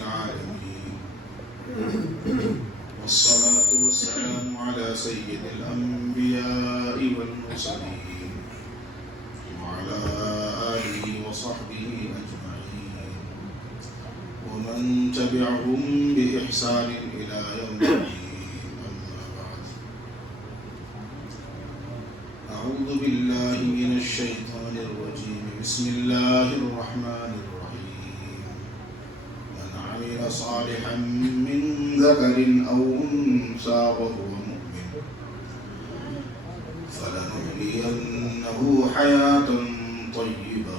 العالمين والصلاة والسلام على سيد الأنبياء والمرسلين وعلى آله وصحبه أجمعين ومن تبعهم بإحسان إلى يوم الدين. أما بعد، أعوذ بالله من الشيطان الرجيم. بسم الله الرحمن الرحيم. من عمل صالحا من ذكر أو أنثى وهو مؤمن فلنحيينه حياة طيبة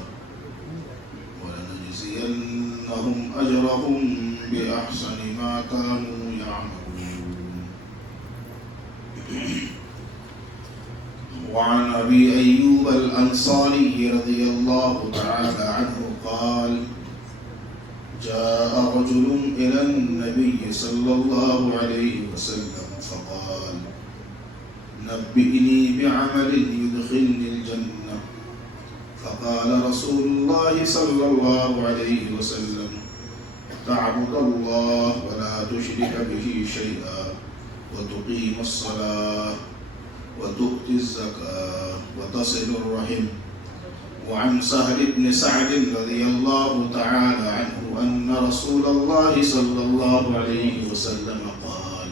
ولنجزينهم أجرهم بأحسن ما كانوا يعملون. وعن أبي أيوب الأنصاري رضي الله تعالى عنه قال: جاء رجل إلى النبي صلى الله عليه وسلم فقال: نبئني بعمل يدخلني الجنة. فقال رسول الله صلى الله عليه وسلم: تعبد الله ولا تشرك به شيئا وتقيم الصلاة وتؤتي الزكاة وتصل الرحم. وعن سهل بن سعد رضي الله تعالى عنه أن رسول الله صلى الله عليه وسلم قال: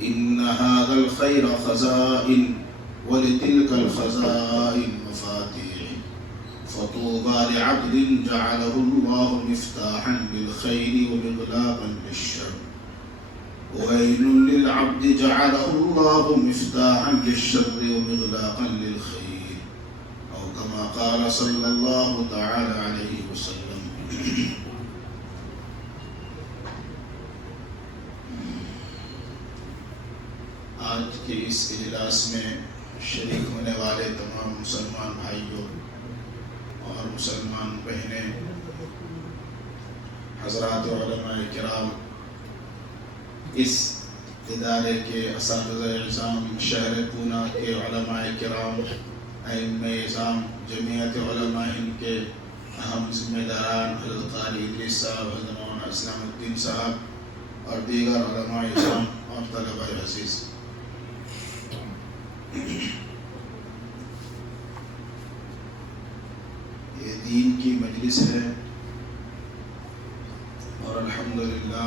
إن هذا الخير خزائن ولتلك الخزائن مفاتيح، فطوبى لعبد جعله الله مفتاحا للخير ومغلاقا للشر، وويل للعبد جعله الله مفتاحا للشر ومغلاقا للخير، أو كما قال صلى الله تعالى عليه وسلم. آج کے اس اجلاس میں شریک ہونے والے تمام مسلمان بھائیوں اور مسلمان بہنیں، حضرات علماء کرام، اس ادارے کے اساتذہ اعظام، شہر پونا کے علماء کرام، ائمہ اعظام، جمعیت علماء ہند کے اہم ذمہ داران، حضرت قاری ادریس صاحب، حضرت مولانا اسلام الدین صاحب اور دیگر علماء اعظام اور طلبہ عزیز، یہ دین کی مجلس ہے اور الحمدللہ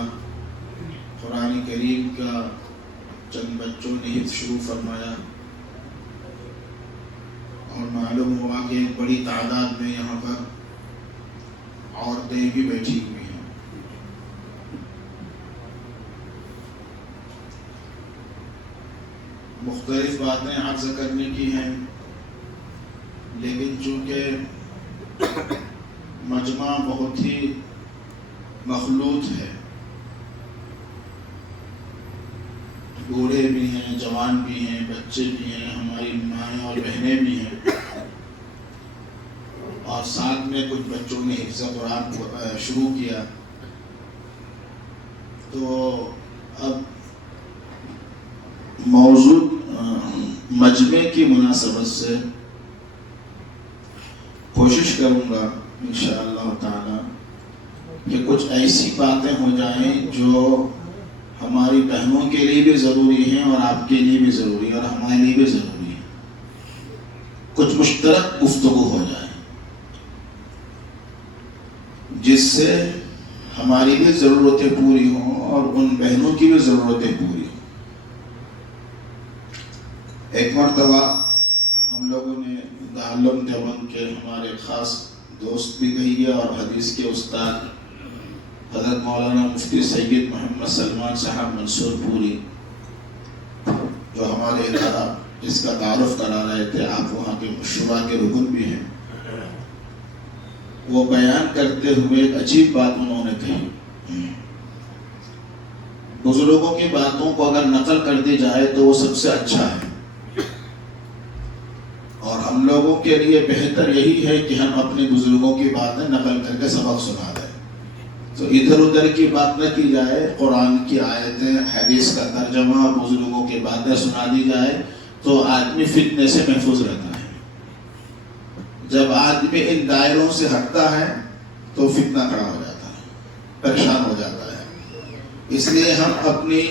قرآن کریم کا چند بچوں نے حفظ شروع فرمایا اور معلوم ہوا کہ ایک بڑی تعداد میں یہاں پر عورتیں بھی بیٹھی ہوئی ہیں۔ مختلف باتیں عرض کرنے کی ہیں، لیکن چونکہ مجمع بہت ہی مخلوط ہے، بوڑھے بھی ہیں، جوان بھی ہیں، بچے بھی ہیں، ہماری مائیں اور بہنیں بھی ہیں، اور ساتھ میں کچھ بچوں نے حفظ قرآن شروع کیا، تو اب موضوع مجمع کی مناسبت سے کوشش کروں گا انشاءاللہ تعالی کہ کچھ ایسی باتیں ہو جائیں جو ہماری بہنوں کے لیے بھی ضروری ہیں اور آپ کے لیے بھی ضروری ہے اور ہمارے لیے بھی ضروری ہے، کچھ مشترک گفتگو ہو جائے جس سے ہماری بھی ضرورتیں پوری ہوں اور ان بہنوں کی بھی ضرورتیں پوری ہوں۔ ایک مرتبہ ہم لوگوں نے دارالعلوم دیوبند کے ہمارے خاص دوست بھی کہیے اور حدیث کے استاد حضرت مولانا مفتی سید محمد سلمان صاحب منصور پوری، جو ہمارے ادارہ جس کا تعارف کرا رہے تھے، آپ وہاں کے شورا کے رکن بھی ہیں، وہ بیان کرتے ہوئے ایک عجیب بات انہوں نے کہی۔ بزرگوں کی باتوں کو اگر نقل کر دی جائے تو وہ سب سے اچھا ہے، اور ہم لوگوں کے لیے بہتر یہی ہے کہ ہم اپنے بزرگوں کی باتیں نقل کر کے سبق سنا دیں۔ تو ادھر ادھر کی بات نہ کی جائے، قرآن کی آیتیں، حدیث کا ترجمہ، بزرگوں کی باتیں سنا دی جائے تو آدمی فتنے سے محفوظ رہتا ہے۔ جب آدمی ان دائروں سے ہٹتا ہے تو تو فتنہ کھڑا ہو جاتا ہے، پریشان ہو جاتا ہے۔ اس لیے ہم اپنی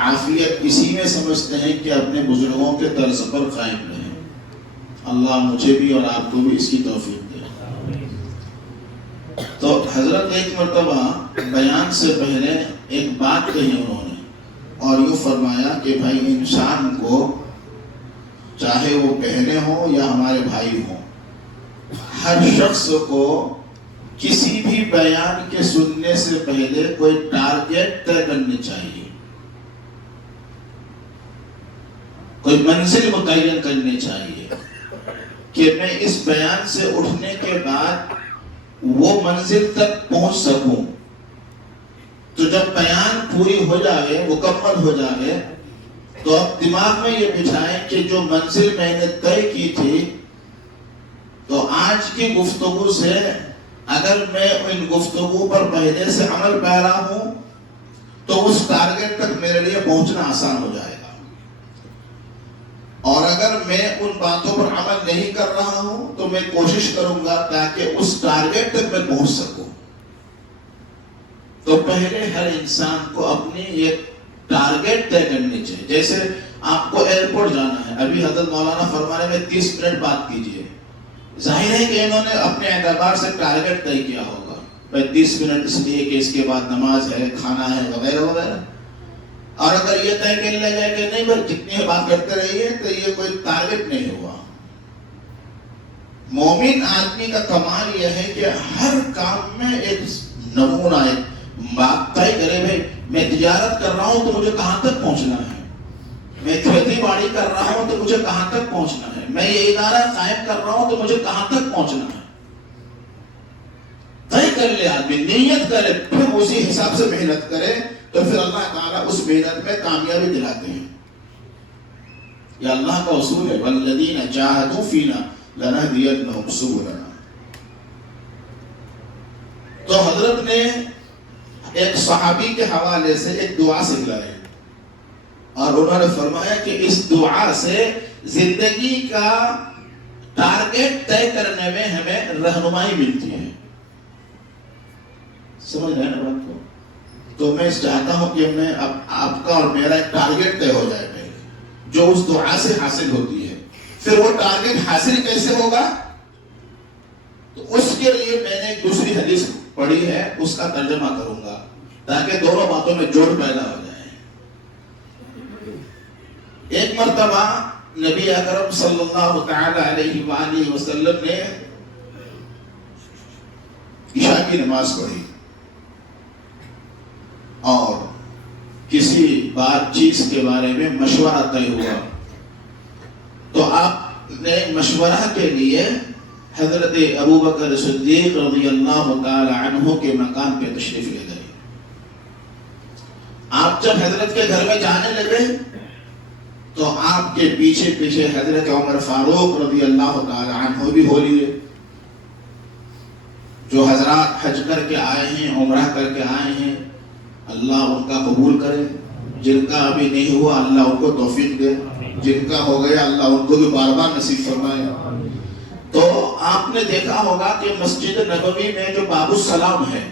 عافیت اسی میں سمجھتے ہیں کہ اپنے بزرگوں کے طرز پر قائم رہیں۔ اللہ مجھے بھی اور آپ کو بھی اس کی توفیق دے۔ تو حضرت ایک مرتبہ بیان سے پہلے ایک بات کہی انہوں نے، اور یوں فرمایا کہ بھائی انسان کو چاہے وہ بہنیں ہوں یا ہمارے بھائی ہوں، ہر شخص کو کسی بھی بیان کے سننے سے پہلے کوئی ٹارگیٹ طے کرنی چاہیے، کوئی منزل متعین کرنی چاہیے کہ میں اس بیان سے اٹھنے کے بعد وہ منزل تک پہنچ سکوں۔ تو جب بیان پوری ہو جائے، مکمل ہو جائے، تو اب دماغ میں یہ بٹھائیں کہ جو منزل میں نے طے کی تھی، تو آج کی گفتگو سے اگر میں ان گفتگو پر پہلے سے عمل پیرا ہوں تو اس ٹارگٹ تک میرے لیے پہنچنا آسان ہو جائے گا، اور اگر میں ان باتوں پر عمل نہیں کر رہا ہوں تو میں کوشش کروں گا تاکہ اس ٹارگٹ تک میں پہنچ سکوں۔ تو پہلے ہر انسان کو اپنی ایک ٹارگٹ طے کرنی چاہیے۔ جیسے آپ کو ایئرپورٹ جانا ہے، ابھی حضرت مولانا فرما رہے ہیں 30 منٹ بات کیجئے، ظاہر ہے کہ انہوں نے اپنے اعتبار سے ٹارگٹ طے کیا ہوگا، 30 منٹ اس لیے کہ اس کے بعد نماز ہے، کھانا ہے، وغیرہ وغیرہ۔ اور اگر یہ طے کر لیا جائے کہ نہیں بھائی جتنی بات کرتے رہیے، تو یہ کوئی ٹارگٹ نہیں ہوا۔ مومن آدمی کا کمال یہ ہے کہ ہر کام میں ایک نمونہ، ایک بات طے کرے، بھائی میں تجارت کر رہا ہوں تو مجھے کہاں تک پہنچنا ہے، میں کھیتی باڑی کر رہا ہوں تو مجھے کہاں تک پہنچنا ہے، میں یہ ادارہ قائم کر رہا ہوں تو مجھے کہاں تک پہنچنا ہے۔ طے کر لے آدمی، نیت کرے، پھر اسی حساب سے محنت کرے، تو پھر اللہ تعالیٰ اس محنت میں کامیابی دلاتے ہیں۔ یہ اللہ کا اصول ہے، وَالَّذِينَ جَاهَدُوا فِينَا لَنَهْدِيَنَّهُمْ سُبُلَنَا۔ تو حضرت نے ایک صحابی کے حوالے سے ایک دعا سکھلائی، اور انہوں نے فرمایا کہ اس دعا سے زندگی کا ٹارگٹ طے کرنے میں ہمیں رہنمائی ملتی ہے۔ سمجھ رہے ہیں نا بات کو؟ تو میں چاہتا ہوں کہ میں اب آپ کا اور میرا ایک ٹارگٹ طے ہو جائے پہلے، جو اس دعا سے حاصل ہوتی ہے۔ پھر وہ ٹارگٹ حاصل کیسے ہوگا، تو اس کے لیے میں نے ایک دوسری حدیث پڑھی ہے، اس کا ترجمہ کروں گا تاکہ دونوں باتوں میں جوڑ پیدا ہو جائے۔ ایک مرتبہ نبی اکرم صلی اللہ تعالی علیہ وآلہ وسلم نے عشاء کی نماز پڑھی، اور کسی بات چیز کے بارے میں مشورہ طے ہوا، تو آپ نے مشورہ کے لیے حضرت ابوبکر صدیق رضی اللہ تعالی عنہ کے مکان پہ تشریف لے گئے۔ آپ جب حضرت کے گھر میں جانے لگے تو آپ کے پیچھے پیچھے حضرت عمر فاروق رضی اللہ تعالی عنہ بھی ہو لیے۔ جو حضرات حج کر کے آئے ہیں، عمرہ کر کے آئے ہیں، اللہ ان کا قبول کرے، جن کا ابھی نہیں ہوا اللہ ان کو توفیق دے، جن کا ہو گیا اللہ ان کو بھی بار بار نصیب فرمائے۔ تو آپ نے دیکھا ہوگا کہ مسجد نبوی میں جو باب السلام ہے،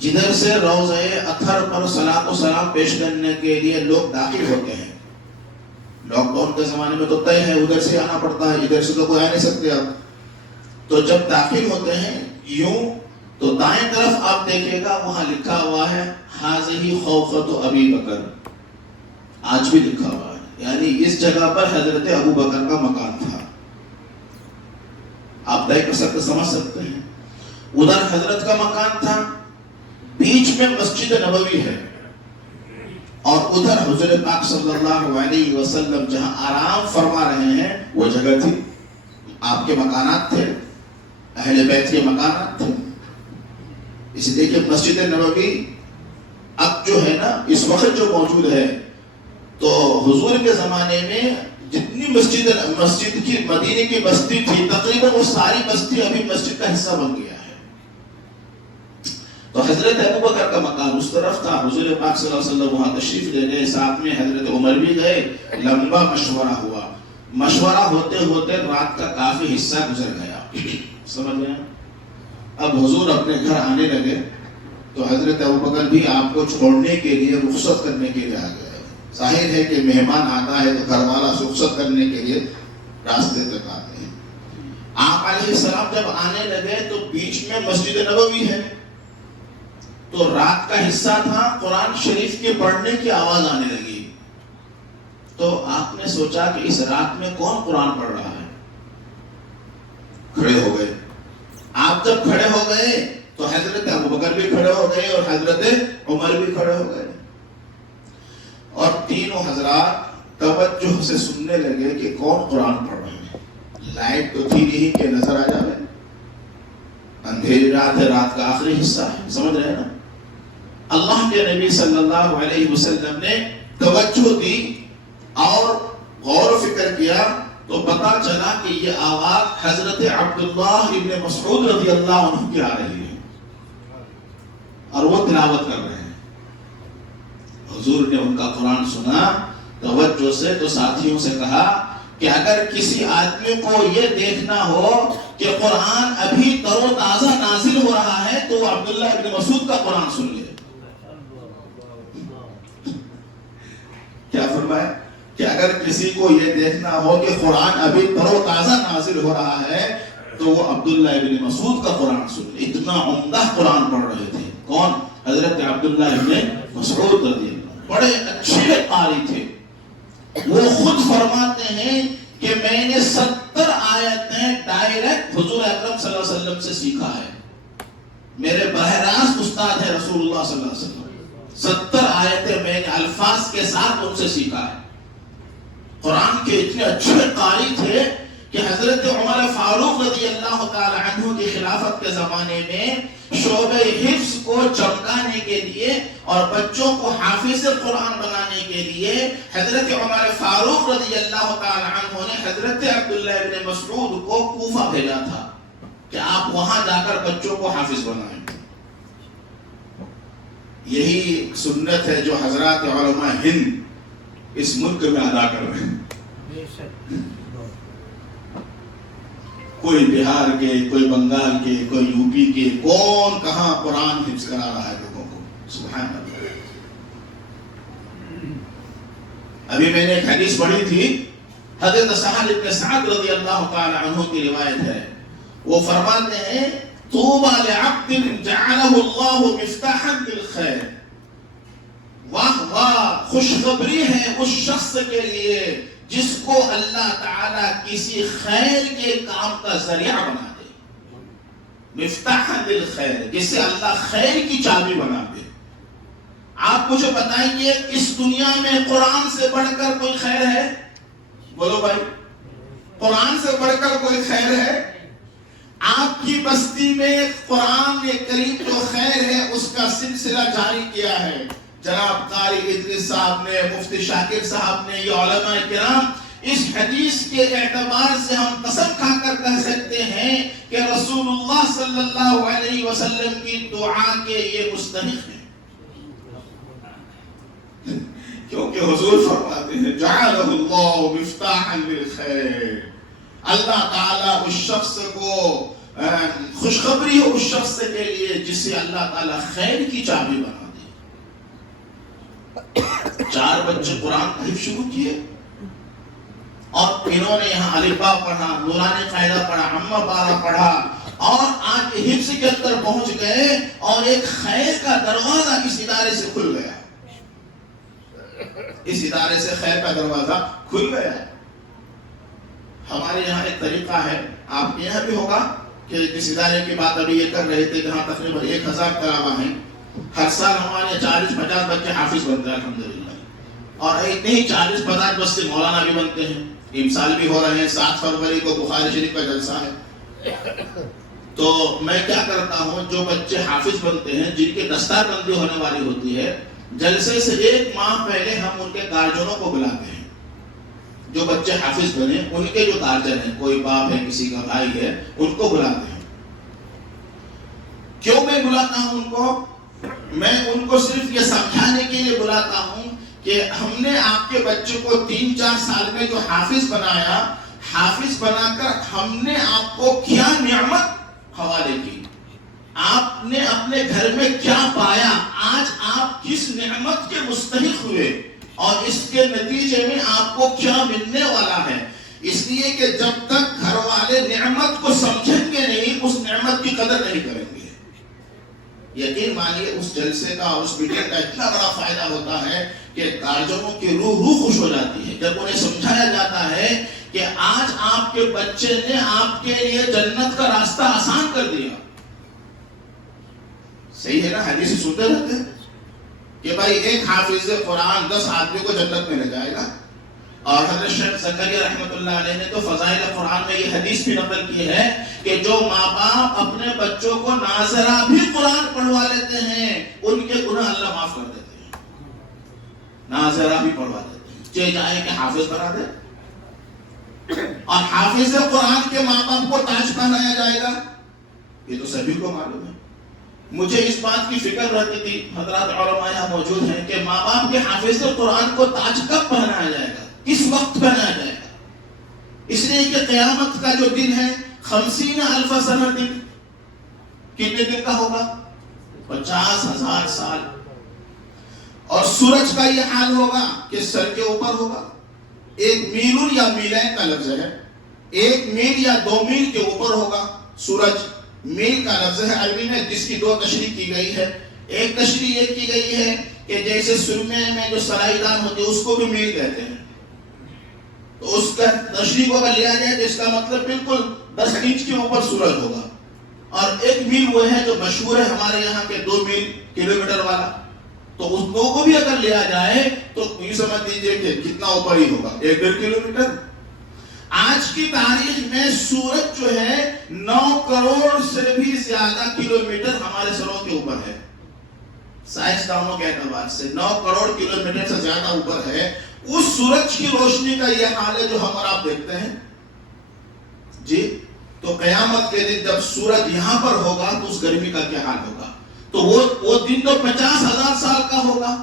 جدھر سے روضہ اطہر پر صلاۃ و سلام پیش کرنے کے لیے لوگ داخل ہوتے ہیں، لاک ڈاؤن کے زمانے میں تو طے ہے ادھر سے آنا پڑتا ہے، ادھر سے تو کوئی آ نہیں سکتے اب۔ تو جب داخل ہوتے ہیں یوں، تو دائیں طرف آپ دیکھیں گا وہاں لکھا ہوا ہے حاضی خوفت ابی بکر، آج بھی لکھا ہوا ہے، یعنی اس جگہ پر حضرت ابو بکر کا مکان تھا۔ آپ طے کر سکتے، سمجھ سکتے ہیں، ادھر حضرت کا مکان تھا، بیچ میں مسجد نبوی ہے، اور ادھر حضور پاک صلی اللہ علیہ وسلم جہاں آرام فرما رہے ہیں وہ جگہ تھی، آپ کے مکانات تھے، اہل بیت کے مکانات تھے۔ اس لیے کہ مسجد نبوی اب جو ہے نا اس وقت جو موجود ہے، تو حضور کے زمانے میں جتنی مسجد کی مدینے کی بستی تھی تقریباً وہ ساری بستی ابھی مسجد کا حصہ بن گیا ہے۔ تو حضرت ابوبکر کا مکان اس طرف تھا، حضور پاک صلی اللہ علیہ وسلم وہاں تشریف لے گئے، ساتھ میں حضرت عمر بھی گئے، لمبا مشورہ ہوا، مشورہ ہوتے ہوتے رات کا کافی حصہ گزر گیا، سمجھ گئے؟ اب حضور اپنے گھر آنے لگے تو حضرت ابوبکر بھی آپ کو چھوڑنے کے لیے رخصت کرنے کے لیے آ گئے. ظاہر ہے کہ مہمان آتا ہے تو گھر والا رخصت کرنے کے لیے راستے تک آتے ہیں. آپ علیہ السلام جب آنے لگے تو بیچ میں مسجد نبوی ہے, تو رات کا حصہ تھا, قرآن شریف کے پڑھنے کی آواز آنے لگی. تو آپ نے سوچا کہ اس رات میں کون قرآن پڑھ رہا ہے, کھڑے ہو گئے. آپ جب کھڑے ہو گئے تو حضرت ابوبکر بھی کھڑے ہو گئے اور حضرت عمر بھی کھڑے ہو گئے, اور تینوں حضرات توجہ سے سننے لگے کہ کون قرآن پڑھ رہے ہیں. لائٹ تو تھی نہیں کہ نظر آ جائے, اندھیری رات ہے, رات کا آخری حصہ ہے, سمجھ رہے ہیں نا. اللہ کے نبی صلی اللہ علیہ وسلم نے توجہ دی اور غور و فکر کیا تو پتا چلا کہ یہ آواز حضرت عبداللہ ابن مسعود رضی اللہ عنہ کی آ رہی ہے اور وہ تلاوت کر رہے ہیں. حضور نے ان کا قرآن سنا توجہ سے تو ساتھیوں سے کہا کہ اگر کسی آدمی کو یہ دیکھنا ہو کہ قرآن ابھی تر و تازہ نازل ہو رہا ہے تو وہ عبداللہ ابن مسعود کا قرآن سن لے. کیا فرمایا کہ اگر کسی کو یہ دیکھنا ہو کہ قرآن ابھی تر و تازہ نازل ہو رہا ہے تو وہ عبداللہ ابن مسعود کا قرآن سن لے. اتنا عمدہ قرآن پڑھ رہے تھے. کون؟ حضرت عبداللہ ابن مسعود رضی اللہ عنہ. بڑے اچھے قاری تھے. وہ خود فرماتے ہیں کہ میں نے 70 آیتیں ڈائریکٹ حضور اکرم صلی اللہ علیہ وسلم سے سیکھا ہے. میرے براہ راست استاد ہے رسول اللہ صلی اللہ علیہ وسلم. 70 آیتیں میں نے الفاظ کے ساتھ ان سے سیکھا ہے. قرآن کے اتنے اچھے قاری تھے کہ حضرت عمر فاروق رضی اللہ تعالی عنہ کی خلافت کے زمانے میں شعبہ حفظ کو چمکانے کے لیے اور بچوں کو حافظ قرآن بنانے کے لیے حضرت عمر فاروق رضی اللہ تعالی عنہ نے حضرت عبداللہ ابن مسعود کو کوفہ بھیجا تھا کہ آپ وہاں جا کر بچوں کو حافظ بنائیں. یہی سنت ہے جو حضرات علماء ہند اس ملک میں ادا کر رہے ہیں. کوئی بہار کے, کوئی بنگال کے, کوئی یو پی کے, کون کہاں قرآن حفظ کرا رہا ہے لوگوں کو. سبحان اللہ. ابھی میں نے ایک حدیث پڑھی تھی, حضرت سہل بن سعد رضی اللہ تعالی عنہ کی روایت ہے. وہ فرماتے ہیں طوبى لعبد جعله الله مفتاحا للخير. واہ واہ, خوشخبری ہے اس شخص کے لیے جس کو اللہ تعالیٰ کسی خیر کے کام کا ذریعہ بنا دے. مفتاحا للخیر, جسے اللہ خیر کی چابی بنا دے. آپ مجھے بتائیے اس دنیا میں قرآن سے بڑھ کر کوئی خیر ہے؟ بولو بھائی, قرآن سے بڑھ کر کوئی خیر ہے؟ آپ کی بستی میں قرآن کریم جو خیر ہے اس کا سلسلہ جاری کیا ہے. جناب قاری ادریس صاحب نے, مفتی شاکر صاحب نے, یہ علماء کرام, اس حدیث کے اعتبار سے ہم قسم کھا کر کہہ سکتے ہیں کہ رسول اللہ صلی اللہ علیہ وسلم کی دعا کے یہ مستحق ہیں. کیونکہ حضور فرماتے ہیں جعلہ اللہ مفتاحا للخیر. اللہ تعالیٰ اس شخص کو خوشخبری ہو اس شخص کے لیے جسے اللہ تعالیٰ خیر کی چابی بنا دے. 4 بچے قرآن حفظ شروع کیے اور انہوں نے یہاں الفبا پڑھا, نورانی قاعدہ پڑھا, اما بارہ پڑھا اور آج حفظ کے اندر پہنچ گئے اور ایک خیر کا دروازہ اس ادارے سے کھل گیا. اس ادارے سے خیر کا دروازہ کھل گیا. ہمارے یہاں ایک طریقہ ہے, آپ کے یہاں بھی ہوگا, کہ جس ادارے کی بات ابھی یہ کر رہے تھے جہاں تقریباً 1000 طلبہ ہیں, ہر سال ہمارے 40-50 بچے حافظ بنتے ہیں الحمدللہ. اور اتنے ہی 40-50 بچے مولانا بھی بنتے ہیں. امسال بھی ہو رہے ہیں. 7 فروری کو بخاری شریف کا جلسہ ہے. تو میں کیا کرتا ہوں, جو بچے حافظ بنتے ہیں جن کے دستار بندی ہونے والی ہوتی ہے, جلسے سے 1 ماہ پہلے ہم ان کے گارجنوں کو بلاتے ہیں. جو بچے حافظ بنے ان کے جو گارجن ہیں, کوئی باپ ہے, کسی کا بھائی ہے, ان کو بلاتے ہیں. کیوں میں بلاتا ہوں ان کو؟ میں ان کو صرف یہ سمجھانے کے لیے بلاتا ہوں کہ ہم نے آپ کے بچے کو 3-4 سال میں جو حافظ بنایا, حافظ بنا کر ہم نے آپ کو کیا نعمت حوالے کی. آپ نے اپنے گھر میں کیا پایا، آج آپ کس نعمت کے مستحق ہوئے اور اس کے نتیجے میں آپ کو کیا ملنے والا ہے. اس لیے کہ جب تک گھر والے نعمت کو سمجھیں گے نہیں، اس نعمت کی قدر نہیں کریں گے. یقین مانیے اس جلسے کا اور اس میٹنگ کا اتنا بڑا فائدہ ہوتا ہے کہ گارجنوں کی روح خوش ہو جاتی ہے جب انہیں سمجھایا جاتا ہے کہ آج آپ کے بچے نے آپ کے لیے جنت کا راستہ آسان کر دیا. صحیح ہے نا؟ حدیث سنتے رہتے ہیں کہ بھائی ایک حافظ قرآن 10 آدمی کو جنت میں لے جائے گا. اور حضرت شیخ زکریا رحمۃ اللہ علیہ نے تو فضائل قرآن میں یہ حدیث بھی نقل کی ہے کہ جو ماں باپ اپنے بچوں کو ناظرہ بھی قرآن پڑھوا لیتے ہیں ان کے گناہ اللہ معاف کر دیتے ہیں. ناظرہ بھی پڑھوا دیتے ہیں، چاہے چاہے کہ حافظ بنا دے. اور حافظ قرآن کے ماں باپ کو تاج پہنایا جائے گا، یہ تو سبھی کو معلوم ہے. مجھے اس بات کی فکر رہتی تھی، حضرات علماء یہاں موجود ہیں، کہ ماں باپ کے حافظ قرآن کو تاج کب پہنایا جائے گا، کس وقت پہنایا جائے گا. اس لیے کہ قیامت کا جو دن ہے 50,000 سنہ دن، کتنے دن کا ہوگا؟ 50,000 سال. اور سورج کا یہ حال ہوگا کہ سر کے اوپر ہوگا. 1 میل یا میلین کا لفظ ہے، 1 میل یا 2 میل کے اوپر ہوگا سورج. میل کا لفظ ہے عربی میں جس کی 2 تشریح کی گئی ہے. ایک تشریح یہ کی گئی ہے کہ جیسے سرمے میں جو سرائی دان ہوتی ہے اس کو بھی میل کہتے ہیں، تو اس کا تشریح کو اگر لیا جائے تو اس کا مطلب بالکل 10 انچ کے اوپر سورج ہوگا. اور 1 میل وہ ہے جو مشہور ہے ہمارے یہاں کے 2 میل کلومیٹر والا. تو اس 2 کو بھی اگر لیا جائے تو یہ سمجھ لیجیے کہ کتنا اوپر ہی ہوگا، 1.5 کلومیٹر. آج کی تاریخ میں سورج جو ہے 9 کروڑ سے بھی زیادہ کلومیٹر ہمارے سروں کے اوپر ہے. سائنسدانوں کے اعتبار سے 9 کروڑ کلومیٹر سے زیادہ اوپر ہے. اس سورج کی روشنی کا یہ حال ہے جو ہم اور آپ دیکھتے ہیں جی. تو قیامت کے دن جب سورج یہاں پر ہوگا تو اس گرمی کا کیا حال ہوگا. تو وہ دن تو 50,000 سال کا ہوگا.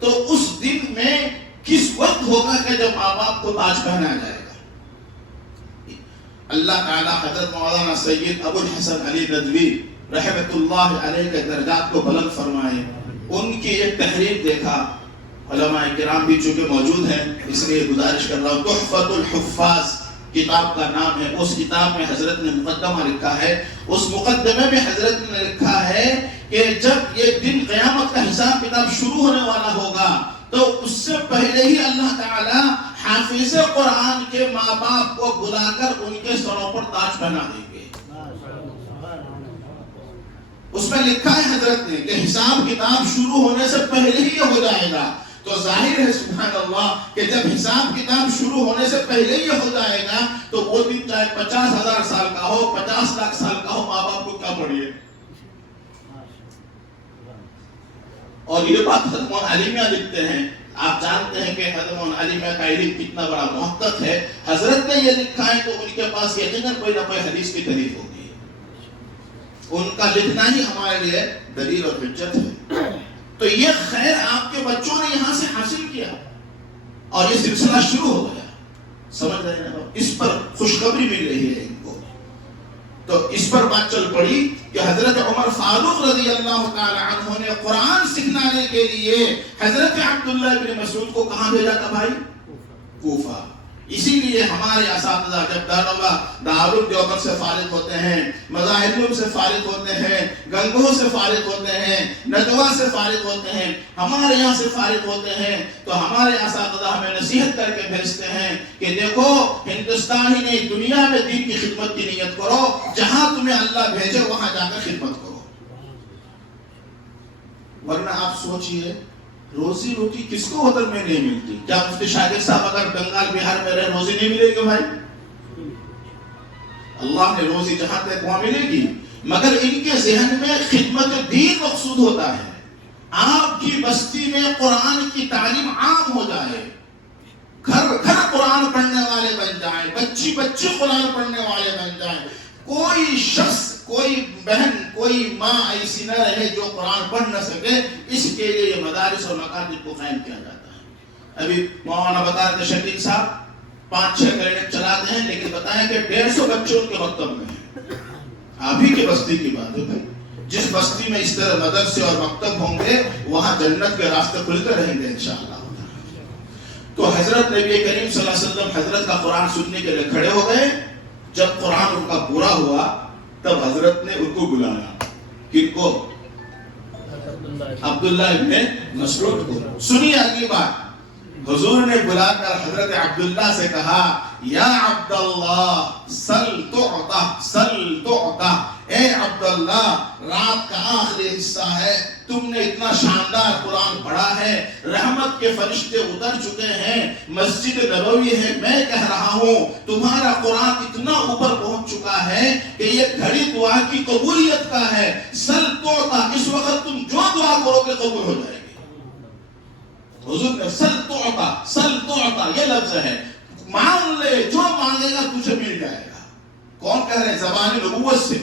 تو اس دن میں کس وقت ہوگا کہ جب ماں باپ کو تاج پہنایا جائے گا. اللہ تعالیٰ حضرت مولانا سید ابو الحسن علی ندوی رحمۃ اللہ علیہ کے درجات کو بلند فرمائے. ان کی ایک تحریر دیکھا، علماء کرام بھی چونکہ موجود ہیں اس لیے گزارش کر رہا ہوں. تحفۃ الحفاظ کتاب کا نام ہے. اس کتاب میں حضرت نے مقدمہ لکھا ہے. اس مقدمے میں حضرت نے لکھا ہے کہ جب یہ دن قیامت کا حساب کتاب شروع ہونے والا ہوگا تو اس سے پہلے ہی اللہ تعالی حافظ قرآن کے ماں باپ کو بلا کر ان کے سروں پر تاج پہنا دیں گے. اس میں لکھا ہے حضرت نے کہ حساب کتاب شروع ہونے سے پہلے ہی یہ ہو جائے گا. تو ظاہر ہے سبحان اللہ کہ جب حساب کتاب شروع ہونے سے پہلے ہی ہو جائے گا تو وہ دن چاہے 50,000 سال کا ہو، 50 لاکھ سال کا ہو، ماں باپ کو کیا پڑھیے. اور یہ بات حضرت مولانا علی میاں لکھتے ہیں. آپ جانتے ہیں کہ حضرت مولانا علی میاں کا علم کتنا بڑا محقق ہے. حضرت نے یہ لکھا ہے تو ان کے پاس یقیناً کوئی نہ کوئی حدیث کی تعریف ہوگی. ان کا لکھنا ہی ہمارے لیے دلیل اور حجت ہے. تو یہ خیر آپ کے بچوں نے یہاں سے حاصل کیا اور یہ سلسلہ شروع ہو گیا. سمجھ رہے ہیں؟ اس پر خوشخبری مل رہی ہے ان کو. تو اس پر بات چل پڑی کہ حضرت عمر فاروق رضی اللہ تعالی عنہ نے قرآن سکھلانے کے لیے حضرت عبداللہ بن مسعود کو کہاں بھیجا تھا بھائی؟ کوفہ. اسی لیے ہمارے اساتذہ جب دارالعلوم دیوبند سے فارغ ہوتے ہیں، مظاہر سے فارغ ہوتے ہیں، گنگوہ سے فارغ ہوتے ہیں، ندوہ سے فارغ ہوتے ہیں، ہمارے یہاں سے فارغ ہوتے ہیں، تو ہمارے اساتذہ ہمیں نصیحت کر کے بھیجتے ہیں کہ دیکھو ہندوستان ہی نہیں دنیا میں دین کی خدمت کی نیت کرو. جہاں تمہیں اللہ بھیجے وہاں جا کر خدمت کرو. ورنہ آپ سوچئے روزی روٹی کس کو وطن میں نہیں ملتی؟ کیا مفتی شاکر صاحب اگر بنگال بہار میں رہے روزی نہیں ملے گی بھائی؟ اللہ نے روزی جہاں تک وہاں ملے گی، مگر ان کے ذہن میں خدمت دین مقصود ہوتا ہے. آپ کی بستی میں قرآن کی تعلیم عام ہو جائے، گھر گھر قرآن پڑھنے والے بن جائیں، بچی بچی قرآن پڑھنے والے بن جائیں. کوئی شخص، کوئی بہن، کوئی ماں ایسی نہ رہے جو قرآن پڑھ نہ سکے. اس کے لیے یہ مدارس اور مکاتب کو قائم کیا جاتا ہے. ابھی مولانا بتا رہے تھے شکیل صاحب 5-6 کلینک چلاتے ہیں، لیکن بتائیں کہ 150 بچے ان کے مکتب میں ہیں. آپ ہی کے بستی کی بات ہے بھائی. جس بستی میں اس طرح مدرسے اور مکتب ہوں گے وہاں جنت کے راستے کھلتے رہیں گے انشاءاللہ۔ تو حضرت نبی کریم صلی اللہ علیہ وسلم حضرت کا قرآن سننے کے لیے کھڑے ہو گئے۔ جب قرآن ان کا پورا ہوا تب حضرت نے ان کو بلایا۔ کن کو؟ عبداللہ ابن مسعود کو۔ سنیے اگلی بات، حضور نے بلا کر حضرت عبداللہ سے کہا یا عبداللہ سل تعطا سل تعطا، اے عبداللہ رات کا آخری حصہ ہے، تم نے اتنا شاندار قرآن پڑھا ہے، رحمت کے فرشتے اتر چکے ہیں، مسجد نبوی ہے، میں کہہ رہا ہوں تمہارا قرآن اتنا اوپر پہنچ چکا ہے کہ یہ گھڑی دعا کی قبولیت کا ہے، سل تعطا، اس وقت تم جو دعا کرو گے قبول ہو جائے گی۔ حضور نے سل تعطا یہ لفظ ہے، مانگ لے، جو مانگے گا تجھے مل جائے گا۔ کون کہہ رہے ہیں؟ زبان نبوت سے،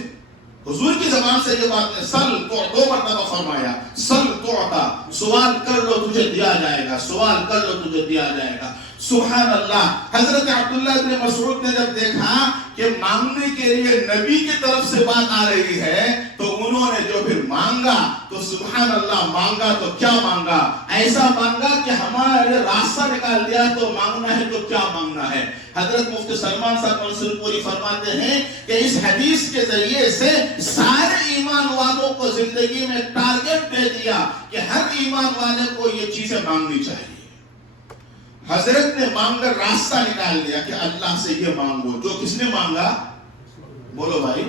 حضور کی زبان سے یہ بات نے سل تعطا، دو مرتبہ فرمایا سل تعطا، سوال کر لو تجھے دیا جائے گا، سوال کر لو تجھے دیا جائے گا۔ سبحان اللہ۔ حضرت عبداللہ ابن مسعود نے جب دیکھا کہ مانگنے کے لیے نبی کی طرف سے بات آ رہی ہے تو انہوں نے جو پھر مانگا تو سبحان اللہ، مانگا تو کیا مانگا، ایسا مانگا کہ ہمارے راستہ نکال دیا۔ تو مانگنا ہے تو کیا مانگنا ہے؟ حضرت مفتی سلمان صاحب منصور پوری فرماتے ہیں کہ اس حدیث کے ذریعے سے سارے ایمان والوں کو زندگی میں ٹارگٹ دے دیا کہ ہر ایمان والے کو یہ چیزیں مانگنی چاہیے۔ حضرت نے مانگ کر راستہ نکال دیا کہ اللہ سے یہ مانگو۔ جو کس نے مانگا؟ بولو بھائی،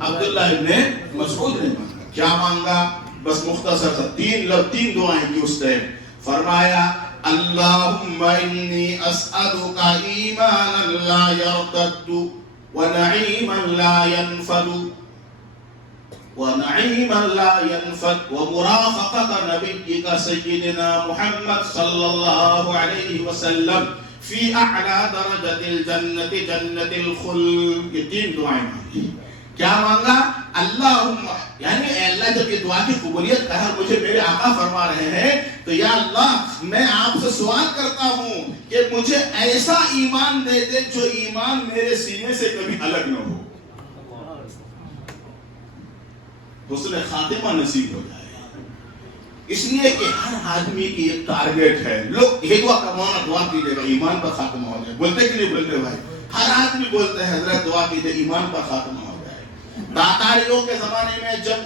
عبداللہ ابن مسعود نے مانگا۔ کیا مانگا؟ بس مختصر سا تین دعائیں کی اس ٹائم۔ فرمایا اللہم انی اسألک ایمانا لا یرتد ونعیما لا ینفد ونعیما لا ینفد ومرافقت نبیک سیدنا محمد صلی اللہ علیہ وسلم فی اعلی درجت الجنت جنت الخلد۔ یہ تین دعائیں مانگی۔ کیا مانگا؟ اللہم، یعنی اے اللہ جب یہ دعا کی قبولیت کا مجھے میرے آقا فرما رہے ہیں تو یا اللہ میں آپ سے سوال کرتا ہوں کہ مجھے ایسا ایمان دے دے جو ایمان میرے سینے سے کبھی الگ نہ ہو، حسن خاتمہ نصیب ہو جائے۔ اس لیے کہ ہر آدمی کی ایک ٹارگٹ ہے۔ لوگ یہ دعا کروانا، دعا کیجیے گا ایمان پر خاتمہ ہو جائے۔ بولتے کہ نہیں بولتے بھائی؟ ہر آدمی بولتے ہیں حضرت دعا کیجیے ایمان پر خاتمہ ہو جائے۔ تاتاریوں کے زمانے میں جب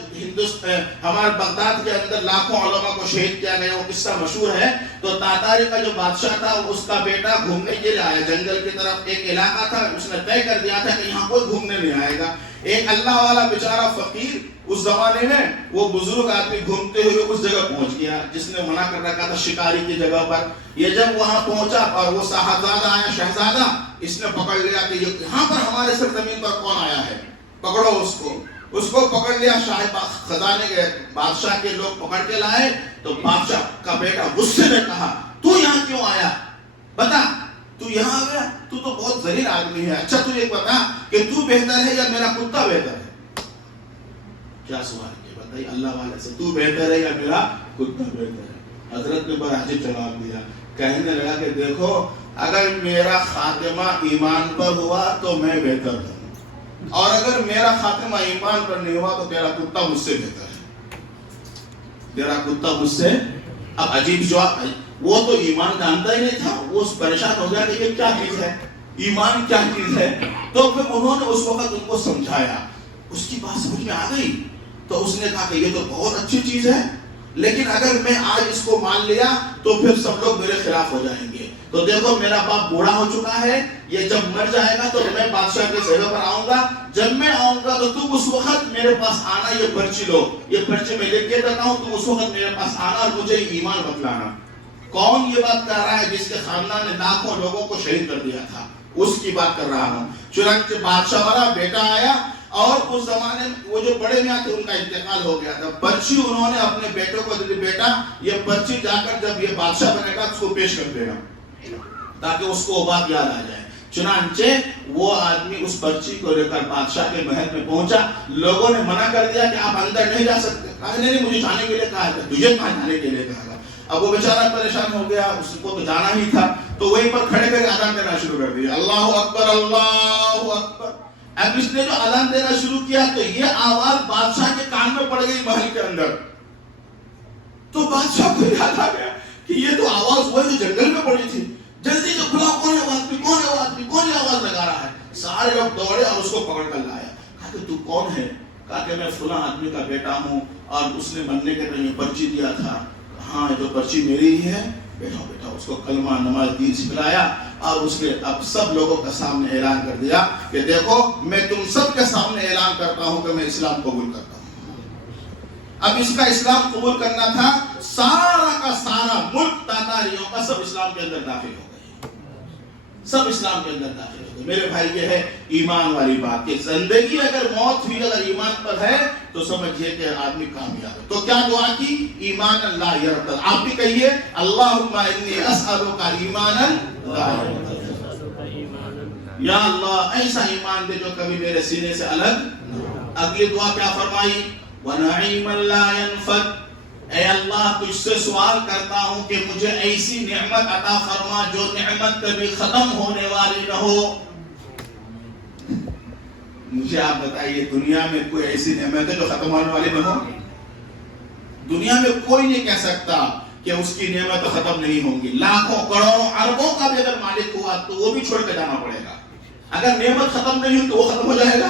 ہمارے بغداد کے اندر لاکھوں علماء کو شہید کیا گیا، وہ قصہ مشہور ہے۔ تو تاتاری کا جو بادشاہ تھا اس کا بیٹا گھومنے کے لیے آیا جنگل کی طرف، ایک علاقہ تھا، اس نے طے کر دیا تھا کہ یہاں کوئی گھومنے نہیں آئے گا۔ ایک اللہ والا بیچارہ فقیر اس زمانے میں، وہ بزرگ آدمی گھومتے ہوئے اس جگہ پہنچ گیا جس نے منع کر رکھا تھا شکاری کی جگہ پر۔ یہ جب وہاں پہنچا اور وہ صاحبزادہ آیا، شہزادہ، اس نے پکڑ لیا کہ یہاں پر ہمارے سرزمین پر کون آیا ہے، پکڑو اس کو۔ اس کو پکڑ لیا، شاہ خزانے کے بادشاہ کے لوگ پکڑ کے لائے۔ تو بادشاہ کا بیٹا غصے میں کہا تو یہاں کیوں آیا، بتا تو یہاں آ گیا، تو بہت ذلیل آدمی ہے، اچھا تو یہ بتا کہ تو بہتر ہے یا میرا کتا بہتر ہے؟ کیا سوال کیا بتائیے اللہ والے سے، تو بہتر ہے یا میرا کتا بہتر ہے؟ حضرت نے بڑا عجیب جواب دیا، کہنے لگا کہ دیکھو اگر میرا خاتمہ ایمان پر ہوا تو میں بہتر ہوں، اور اگر میرا خاتمہ ایمان پر نہیں ہوا تو تیرا کتا مجھ سے بہتر ہے، تیرا کتا مجھ سے۔ اب عجیب جواب ہے، وہ تو ایمان جانتا ہی نہیں تھا، وہ پریشان ہو گیا کہ یہ کیا چیز ہے، ایمان کیا چیز ہے۔ تو پھر انہوں نے اس وقت ان کو سمجھایا، اس کی بات سمجھ میں آ گئی تو اس نے کہا کہ یہ تو بہت اچھی چیز ہے، لیکن اگر میں آج اس کو مان لیا تو پھر سب لوگ میرے خلاف ہو جائیں گے۔ تو دیکھو میرا باپ بوڑھا ہو چکا ہے، یہ جب مر جائے گا تو میں بادشاہ کے جگہ پر آؤں گا، جب میں آؤں گا تو تم اس وقت میرے پاس آنا، یہ پرچی لو، یہ پرچی میں لکھ کے دیتا ہوں، تم اس وقت میرے پاس آنا اور مجھے ایمان بتلانا۔ کون یہ بات کر رہا ہے؟ جس کے خاندان نے لاکھوں لوگوں کو شہید کر دیا تھا، اس کی بات کر رہا ہوں۔ چنانچہ بادشاہ والا بیٹا آیا اور اس زمانے میں وہ جو بڑے میاں تھے ان کا انتقال ہو گیا تھا، پرچی انہوں نے اپنے بیٹوں کو دی، بیٹا یہ پرچی جا کر جب یہ بادشاہ بنے گا اس کو پیش کر دے گا تاکہ اس کو وہ بات یاد آ جائے۔ چنانچہ وہ آدمی اس پرچی کو لے کر بادشاہ کے محل میں پہنچا، لوگوں نے منع کر دیا کہ آپ اندر نہیں جا سکتے، کہا نہیں مجھے جانے کے لیے کہا ہے، تجھے کہاں جانے کے لیے کہا گا۔ اب وہ بیچارہ پریشان ہو گیا، اس کو تو جانا ہی تھا، تو وہیں پر کھڑے کر کے اذان دینا شروع کر دیا، اللہ اکبر اللہ اکبر اب اس نے جو اذان دینا شروع کیا تو یہ آواز بادشاہ کے کان میں پڑ گئی محل کے اندر. تو بادشاہ کو یاد آ گیا کہ یہ تو آواز وہ جو جنگل میں پڑی تھی. جلدی سے کھلا، کون ہے وہ آدمی، کون ہے وہ آدمی، کون یہ آواز لگا رہا ہے. سارے لوگ دوڑے اور اس کو پکڑ کر لایا. کہا کہ تو کون ہے؟ کہا کہ میں فلاں آدمی کا بیٹا ہوں اور اس نے مرنے کے ٹائم پرچی دیا تھا. ہاں یہ تو پرچی میری ہی ہے. بیٹا بیٹا اس کو کلمہ نماز دین سکھلایا اور اس نے اب سب لوگوں کے سامنے اعلان کر دیا کہ دیکھو میں تم سب کے سامنے اعلان کرتا ہوں کہ میں اسلام قبول کرتا ہوں. اب اس کا اسلام قبول کرنا تھا. سارا کا سارا ملک تاتاریوں کا سب اسلام کے اندر داخل ہو گئے. سب اسلام کے اندر داخل ہو گئے. میرے بھائی یہ ہے ایمان والی بات کہ زندگی اگر موت ہوئی اگر ایمان پر ہے تو سمجھئے کہ آدمی کامیاب ہے. تو کیا دعا کی؟ ایمان لا یرتد. آپ بھی کہیے اللہم انی اسألک ایمانا لا یرتد. یا اللہ ایسا ایمان دے جو کبھی میرے سینے سے الگ. اگلی دعا کیا فرمائی؟ ونعیما لا ینفد. اے اللہ تجھ سے سوال کرتا ہوں کہ مجھے ایسی نعمت عطا فرما جو نعمت کبھی ختم ہونے والی نہ ہو. مجھے آپ بتائیے دنیا میں کوئی ایسی نعمت ہے جو ختم ہونے والی نہ ہو؟ دنیا میں کوئی نہیں کہہ سکتا کہ اس کی نعمت ختم نہیں ہوں گی. لاکھوں کروڑوں اربوں کا بھی اگر مالک ہوا تو وہ بھی چھوڑ کے جانا پڑے گا. اگر نعمت ختم نہیں ہوئی تو وہ ختم ہو جائے گا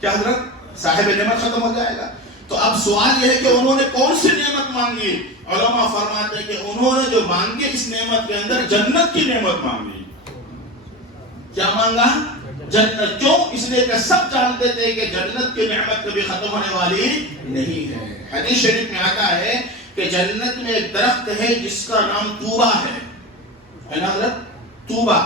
کیا حضرت؟ صاحب نعمت ختم ہو جائے گا. تو اب سوال یہ ہے کہ انہوں نے کون سی نعمت مانگی؟ علماء فرماتے ہیں کہ انہوں نے جو مانگی اس نعمت کے اندر جنت کی نعمت مانگی. کیا مانگا؟ جنت. کیوں؟ اس لیے کہ سب جانتے تھے کہ جنت کی نعمت کبھی ختم ہونے والی نہیں ہے. حدیث شریف میں آتا ہے کہ جنت میں ایک درخت ہے جس کا نام طوبہ ہے نا حضرت؟ طوبہ.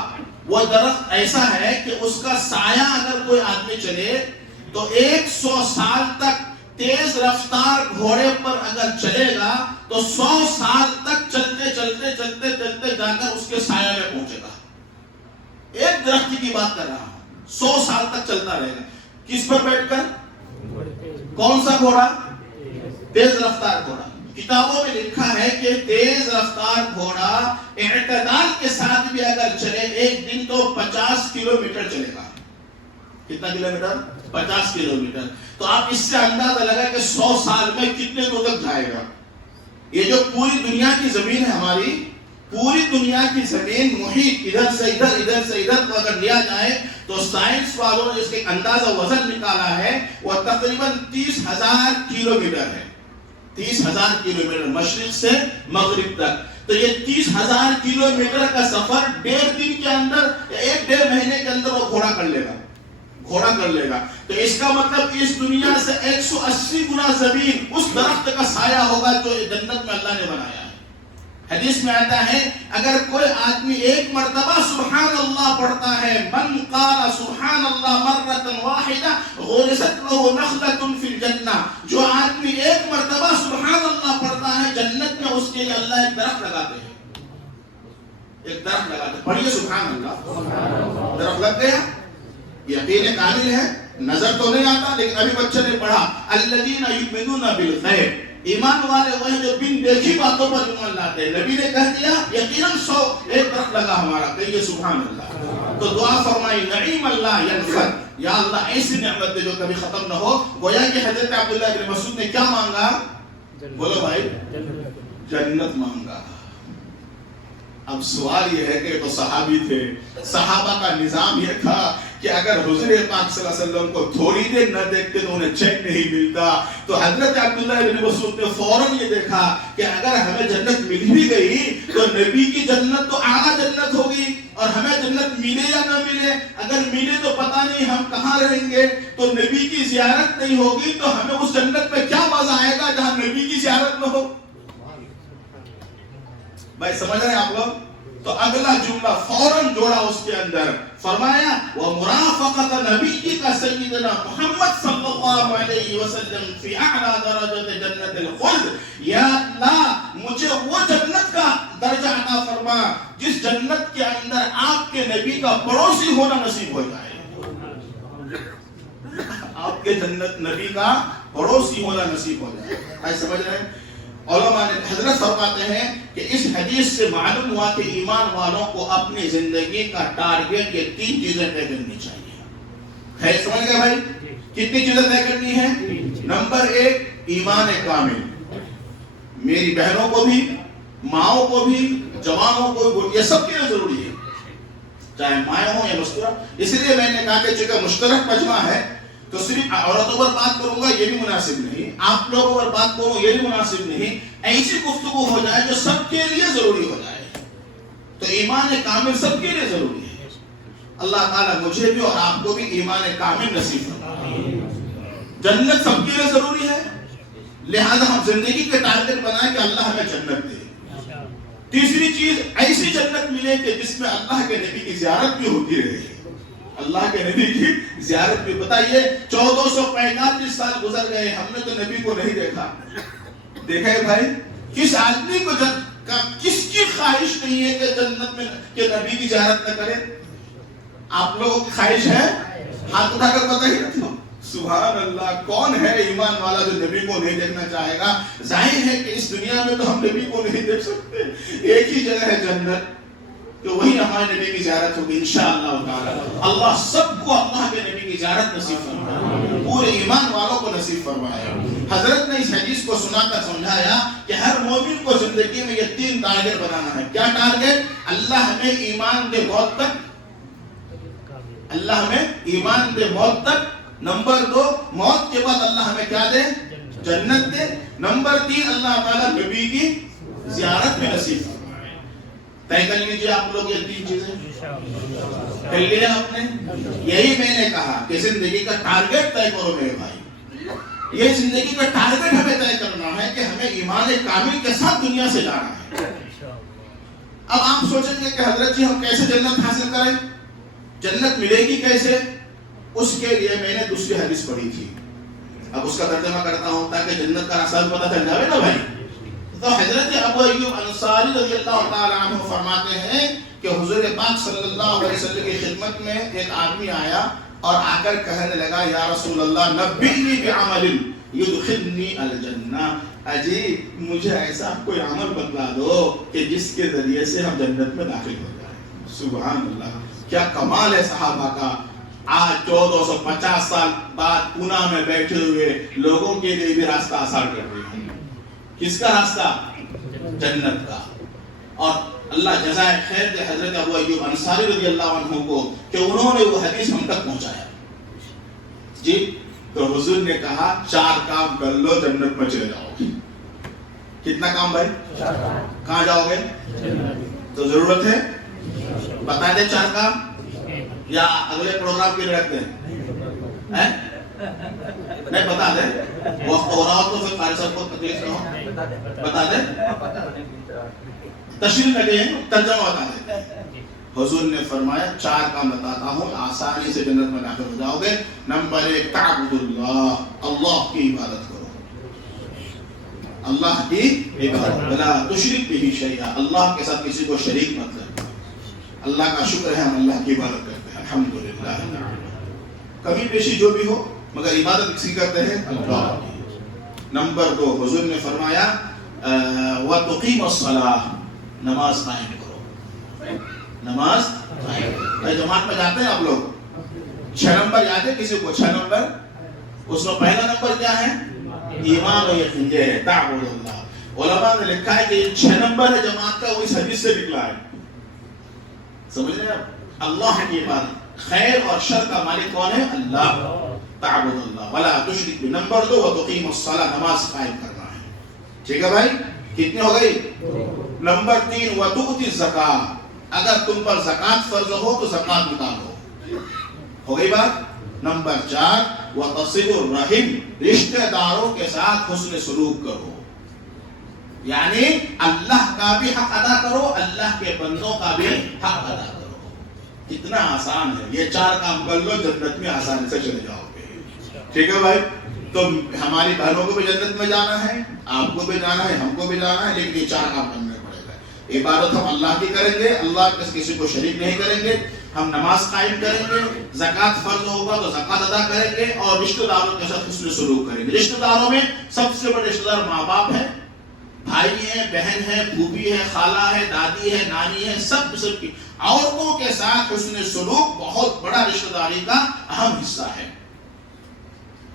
وہ درخت ایسا ہے کہ اس کا سایہ اگر کوئی آدمی چلے تو 100 سال تک تیز رفتار گھوڑے پر اگر چلے گا تو 100 سال تک چلتے چلتے چلتے چلتے جا کر اس کے سایہ میں پہنچے گا. ایک درخت کی بات کر رہا ہوں 100 سال تک چلتا رہے گا. کس پر بیٹھ کر؟ کون سا گھوڑا؟ تیز رفتار گھوڑا. کتابوں میں لکھا ہے کہ تیز رفتار گھوڑا اعتدال کے ساتھ بھی اگر چلے ایک دن تو 50 کلومیٹر چلے گا. کتنا کلومیٹر؟ 50 کلومیٹر. تو آپ اس سے اندازہ لگا کہ 100 سال میں کتنے دور تک جائے گا. یہ جو پوری دنیا کی زمین ہے ہماری، پوری دنیا کی زمین محیط ادھر سے ادھر ادھر سے ادھر کو اگر لیا جائے تو سائنس والوں نے اس کے اندازہ وزن نکالا ہے وہ تقریباً 30,000 کلومیٹر ہے. 30,000 کلومیٹر مشرق سے مغرب تک. تو یہ 30,000 کلومیٹر کا سفر 1.5 دن کے اندر 1.5 مہینے کے اندر وہ گھوڑا کر لے گا. گھوڑا کر لے گا. تو اس کا مطلب اس دنیا سے 180 گنا زمین اس درخت کا سایہ ہوگا جو جنت میں اللہ نے بنایا ہے. حدیث میں آتا ہے اگر کوئی آدمی ایک مرتبہ سبحان اللہ پڑھتا ہے من قال سبحان اللہ مرۃ واحدہ غرست له نخلۃ فی الجنہ. جو آدمی ایک مرتبہ سبحان اللہ پڑھتا ہے جنت میں اس کے لیے اللہ ایک درخت لگاتے ہیں. ایک درخت لگاتے ہیں. پڑھیے سبحان اللہ. درخت لگ گیا. یقین کامل ہے. نظر تو نہیں آتا لیکن ابھی بچے نے پڑھا الذین یؤمنون بالغیب. ایمان والے وہ ہیں جو بن دیکھی باتوں پر ایمان لاتے ہیں. نبی نے کہہ دیا یقیناً 100 ایک درخت لگا ہمارا. کہیے سبحان اللہ. تو دعا فرمائی نعیم اللہ ینفد. یا اللہ ایسی نعمت دے جو کبھی ختم نہ ہو. گویا کہ حضرت عبداللہ بن مسعود نے کیا مانگا؟ بولو بھائی. جنت مانگا. اب سوال یہ ہے کہ تو صحابی تھے. صحابہ کا نظام یہ تھا کہ اگر حضور پاک صلی اللہ علیہ وسلم کو تھوڑی دیر نہ دیکھتے تو انہیں چین نہیں ملتا. تو حضرت عبداللہ بن مسعود نے فوراً یہ دیکھا کہ اگر ہمیں جنت مل بھی گئی تو نبی کی جنت تو اعلیٰ جنت ہوگی اور ہمیں جنت ملے یا نہ ملے. اگر ملے تو پتہ نہیں ہم کہاں رہیں گے. تو نبی کی زیارت نہیں ہوگی تو ہمیں اس جنت میں کیا مزہ آئے گا جہاں نبی کی زیارت نہ ہو. بھائی سمجھ رہے ہیں آپ لوگ؟ تو اگلا جملہ فوراً جوڑا اس کے اندر. فرمایا وَمُرَافَقَةَ نَبِيِّكَ سَيِّدِنَا محمد صلی اللہ علیہ وسلم فی اعلیٰ درجات جنت الخلد. یا اللہ مجھے وہ جنت کا درجہ عطا فرما جس جنت کے اندر آپ کے نبی کا پڑوسی ہونا نصیب ہو جائے. آپ کے جنت نبی کا پڑوسی ہونا نصیب ہو جائے. آج سمجھ رہے ہیں؟ علماء نے حضرت فرماتے ہیں کہ اس حدیث سے معلوم ہوا کہ ایمان والوں کو اپنی زندگی کا ٹارگیٹ یہ 3 چیزیں طے کرنی چاہیے. ہے سمجھ گئے بھائی؟ کتنی چیزیں طے کرنی ہے؟ نمبر 1 ایمان کامل. میری بہنوں کو بھی، ماؤں کو بھی، جوانوں کو بھی، یہ سب کے لیے ضروری ہے، چاہے مائیں ہوں یا مشترک. اس لیے میں نے کہا کہ چونکہ مشترک مجمع ہے تو صرف عورتوں پر بات کروں گا یہ بھی مناسب نہیں، آپ لوگوں پر بات کروں یہ بھی مناسب نہیں. ایسی گفتگو ہو جائے جو سب کے لیے ضروری ہو جائے. تو ایمان کامل سب کے لیے ضروری ہے. اللہ تعالیٰ مجھے بھی اور آپ کو بھی ایمان کامل نصیب فرمائے. جنت سب کے لیے ضروری ہے، لہذا ہم زندگی کے ٹارگٹ بنائیں کہ اللہ ہمیں جنت دے. تیسری چیز، ایسی جنت ملے کہ جس میں اللہ کے نبی کی زیارت بھی ہوتی رہے. اللہ کے نبی کی زیارت بھی. بتائیے 1445 سال گزر گئے، ہم نے تو نبی کو نہیں دیکھا. دیکھا ہے بھائی؟ کس آدمی کو کس کی خواہش نہیں ہے کہ جنت میں کہ نبی کی زیارت نہ کرے؟ آپ لوگوں کی خواہش ہے؟ ہاتھ اٹھا کر بتائیے. سبحان اللہ، کون ہے ایمان والا جو نبی کو نہیں دیکھنا چاہے گا؟ ظاہر ہے کہ اس دنیا میں تو ہم نبی کو نہیں دیکھ سکتے. ایک ہی جگہ ہے جنت، تو وہی ہمارے نبی کی زیارت ہوگی انشاءاللہ تعالی. اللہ سب کو اللہ کے نبی کی زیارت نصیب فرمائے، پورے ایمان والوں کو نصیب فرمائے. حضرت نے اس حدیث کو سنا کر سمجھایا کہ ہر مومن کو زندگی میں یہ 3 ٹارگٹ بنانا ہے. کیا ٹارگٹ؟ اللہ ہمیں ایمان دے موت تک، اللہ ہمیں ایمان دے موت تک. نمبر 2 موت کے بعد اللہ ہمیں کیا دے؟ جنت دے. نمبر 3 اللہ تعالیٰ نبی کی زیارت میں نصیب فرمائے. طے کر لیجیے آپ لوگ یہ 3 چیزیں کر لیا آپ نے. یہی میں نے کہا کہ زندگی کا ٹارگٹ طے کرو میرے بھائی. یہ زندگی کا ٹارگٹ ہمیں طے کرنا ہے کہ ہمیں ایمان کامل کے ساتھ دنیا سے جانا ہے. اب آپ سوچیں گے کہ حضرت جی ہم کیسے جنت حاصل کریں، جنت ملے گی کیسے؟ اس کے لیے میں نے دوسری حدیث پڑھی تھی، اب اس کا ترجمہ کرتا ہوں تاکہ جنت کا راستہ پتہ چل جائے نا بھائی. تو حضرت ابو ایوب انصاری رضی اللہ تعالی عنہ فرماتے ہیں کہ حضور پاک صلی اللہ علیہ وسلم کی خدمت میں ایک آدمی آیا اور آ کر کہنے لگا یا رسول اللہ نبئنی بعمل یدخلنی الجنہ. اجی مجھے ایسا کوئی عمل بتلا دو کہ جس کے ذریعے سے ہم جنت میں داخل ہو جائیں. سبحان اللہ، کیا کمال ہے صحابہ کا. آج 1450 سال بعد پونا میں بیٹھے ہوئے لوگوں کے لیے بھی راستہ آسان کر رہے ہیں. کس کا راستہ؟ جنت کا. اور اللہ جزائے خیر دے حضرت ابو ایوب انصاری رضی اللہ عنہ کو کہ انہوں نے وہ حدیث ہم تک پہنچایا. جی تو حضور نے کہا 4 کام کر لو جنت میں چلے جاؤ گے. کتنا کام بھائی؟ 4 کام. کہاں جاؤ گے؟ تو ضرورت ہے بتا دیں 4 کام یا اگلے پروگرام کے لیے رکھتے ہیں؟ نہیں بتا دیں، وقت ہو رہا ہو تو پھر قاری صاحب کو تکلیف نہ ہو. بتا دیں، تشریح نہ دیں، ترجمہ بتا دیں. حضور نے فرمایا 4 کام بتاتا ہوں آسانی سے جنت میں داخل ہو جاؤ گے. نمبر 1 تعبد اللہ، اللہ کی عبادت کرو. اللہ کی عبادت، ولا تشرک به شیئا، اللہ کے ساتھ کسی کو شریک مت کرو. اللہ کا شکر ہے ہم اللہ کی عبادت کرتے ہیں الحمدللہ. کمی بیشی جو بھی ہو مگر عبادت کسی کرتے ہیں اللہ کی. نمبر 2 حضور نے فرمایا وَتُقِيمَ الصَّلَاةَ، نماز قائم کرو. نماز قائم کرو. جماعت میں جاتے ہیں آپ لوگ؟ 6 نمبر یاد ہے کسی کو؟ 6 نمبر اس میں پہلا نمبر کیا ہے؟ ایمان و یقین. یہ ہے تعبد اللہ. علماء نے لکھا ہے کہ 6 نمبر ہے جماعت کا، وہ اس حدیث سے نکلا ہے. سمجھ رہے ہیں آپ؟ اللہ کی عبادت، خیر اور شر کا مالک کون ہے؟ اللہ. تعبد اللہ ولا تشرک. نمبر 2 وتقیم الصلاۃ، نماز قائم کرنا ہے. ٹھیک ہے بھائی، کتنی ہو گئی؟ نمبر 3 وتؤتی الزکاۃ، اگر تم پر زکات فرض ہو تو زکات نکالو. ہو گئی بات. نمبر 4 وتصل الرحم، رشتہ داروں کے ساتھ حسن سلوک کرو. یعنی اللہ کا بھی حق ادا کرو، اللہ کے بندوں کا بھی حق ادا کرو. کتنا آسان ہے. یہ 4 کام کر لو جنت میں آسانی سے چلے جاؤ گے. ٹھیک ہے بھائی. تو ہماری بہنوں کو بھی جنت میں جانا ہے، آپ کو بھی جانا ہے، ہم کو بھی جانا ہے، لیکن یہ 4 کام کرنے پڑے گا. عبادت ہم اللہ کی کریں گے، اللہ کے کسی کو شریک نہیں کریں گے. ہم نماز قائم کریں گے، زکات فرض ہوگا تو زکات ادا کریں گے، اور رشتہ داروں کے ساتھ حسن سلوک کریں گے. رشتہ داروں میں سب سے بڑے رشتہ دار ماں باپ ہیں، بھائی ہیں، بہن ہے، پھوپھی ہے، خالہ ہے، دادی ہے، نانی ہے، سب کی عورتوں کے ساتھ حسن سلوک بہت بڑا رشتہ داری کا اہم حصہ ہے۔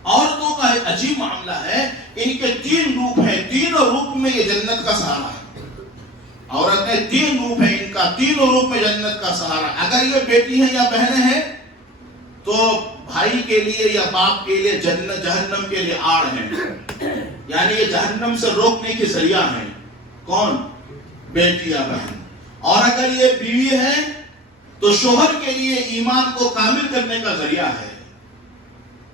عورتوں کا ایک عجیب معاملہ ہے، ان کے 3 روپ ہیں، تینوں روپ میں یہ جنت کا سہارا ہے۔ عورت نے 3 روپ ہیں ان کا، تینوں روپ میں جنت کا سہارا۔ اگر یہ بیٹی ہیں یا بہنیں ہیں تو بھائی کے لیے یا باپ کے لیے جنت جہنم کے لیے آڑ ہیں، یعنی یہ جہنم سے روکنے کے ذریعہ ہیں۔ کون؟ بیٹی یا بہن۔ اور اگر یہ بیوی ہے تو شوہر کے لیے ایمان کو کامل کرنے کا ذریعہ ہے۔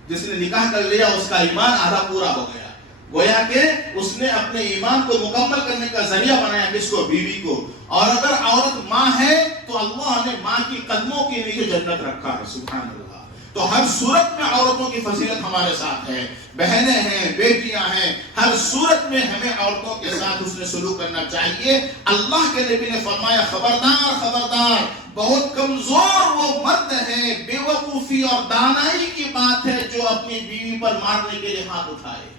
جس نے نکاح کر لیا اس کا ایمان آدھا پورا ہو گیا، گویا کہ اس نے اپنے ایمان کو مکمل کرنے کا ذریعہ بنایا کس کو؟ بیوی کو۔ اور اگر عورت ماں ہے تو اللہ نے ماں کی قدموں کے نیچے جنت رکھا ہے، سبحان اللہ۔ تو ہر صورت میں عورتوں کی فضیلت ہمارے ساتھ ہے، بہنیں ہیں، بیٹیاں ہیں، ہر صورت میں ہمیں عورتوں کے ساتھ حسن سلوک کرنا چاہیے۔ اللہ کے نبی نے فرمایا خبردار خبردار، بہت کمزور وہ مرد ہے، بے وقوفی اور دانائی کی بات ہے جو اپنی بیوی پر مارنے کے لیے ہاتھ اٹھائے،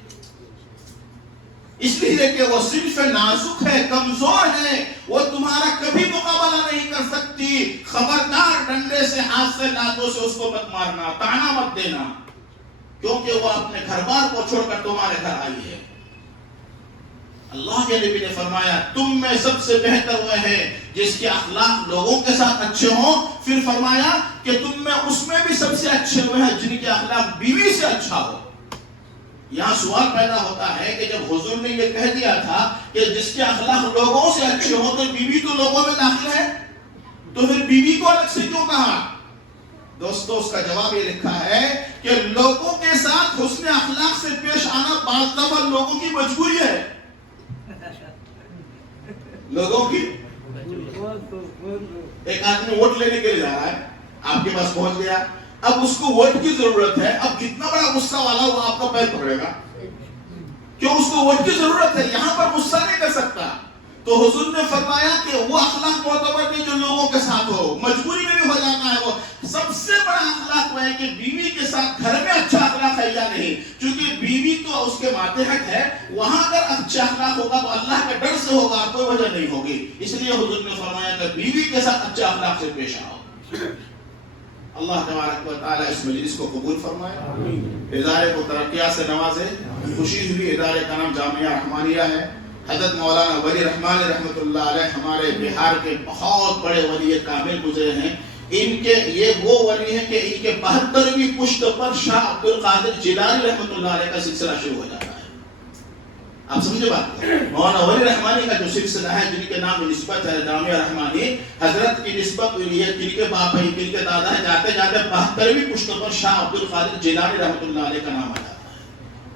اس لیے کہ وہ صنف نازک ہے، کمزور ہے، وہ تمہارا کبھی مقابلہ نہیں کر سکتی۔ خبردار، ڈنڈے سے، ہاتھ سے، لاتوں سے اس کو مت مارنا، تانا مت دینا، کیونکہ وہ اپنے گھر بار کو چھوڑ کر تمہارے گھر آئی ہے۔ اللہ کے نبی نے فرمایا تم میں سب سے بہتر وہ ہے جس کے اخلاق لوگوں کے ساتھ اچھے ہوں، پھر فرمایا کہ تم میں اس میں بھی سب سے اچھے وہ ہیں جن کے اخلاق بیوی سے اچھا ہو۔ یہاں سوال پیدا ہوتا ہے کہ جب حضور نے یہ کہہ دیا تھا کہ جس کے اخلاق لوگوں سے اچھے ہوں تو بیوی تو لوگوں میں داخل ہے، تو پھر بیوی کو الگ سے کیوں کہا؟ دوستو اس کا جواب یہ لکھا ہے کہ لوگوں کے ساتھ حسن اخلاق سے پیش آنا بعض دفعہ لوگوں کی مجبوری ہے، لوگوں کی۔ ایک آدمی ووٹ لینے کے لیے جا رہا ہے، آپ کے پاس پہنچ گیا، اب اس کو ووٹ کی ضرورت ہے، اب کتنا بڑا غصہ والا وہ آپ کا پیر پکڑے گا، کیوں؟ اس کو ووٹ کی ضرورت ہے، یہاں پر غصہ نہیں کر سکتا۔ تو حضور نے فرمایا کہ وہ اخلاق معتبر نہیں جو لوگوں کے ساتھ ہو، مجبوری میں بھی ہو جاتا ہے۔ وہ سب سے بڑا اخلاق وہ ہے کہ بیوی کے ساتھ گھر میں اچھا اخلاق ہے یا نہیں، چونکہ بیوی تو اس کے ماتحت ہے، وہاں اگر اچھا اخلاق ہوگا تو اللہ کے ڈر سے ہوگا، کوئی وجہ نہیں ہوگی۔ اس لیے حضور نے فرمایا کہ بیوی کے ساتھ اچھا اخلاق سے پیش آؤ۔ اللہ تبارک و تعالی اس مجلس کو قبول فرمائے، ادارے کو ترقیات سے نوازے۔ خوشی ہوئی ادارے کا نام جامعہ رحمانیہ ہے۔ حضرت مولانا ولی رحمان رحمۃ اللہ علیہ ہمارے بہار کے بہت بڑے ولی کامل گزرے ہیں۔ ان کے یہ وہ ولی ہیں کہ ان کے 72ویں پشت پر شاہ عبد القادر جیلانی رحمۃ اللہ علیہ کا سلسلہ شروع ہو جاتا ہے۔ آپ سمجھے بات؟ مولانا ولی رحمانی کا جو سلسلہ ہے، جن کے نام نسبت ہے جامعہ رحمانی، حضرت کی نسبت ہوئی ہے، جن کے باپ ہیں، جن کے دادا ہیں، جاتے جاتے 72ویں پشت پر شاہ عبد القادر جیلانی رحمۃ اللہ علیہ کا نام آ جاتا ہے۔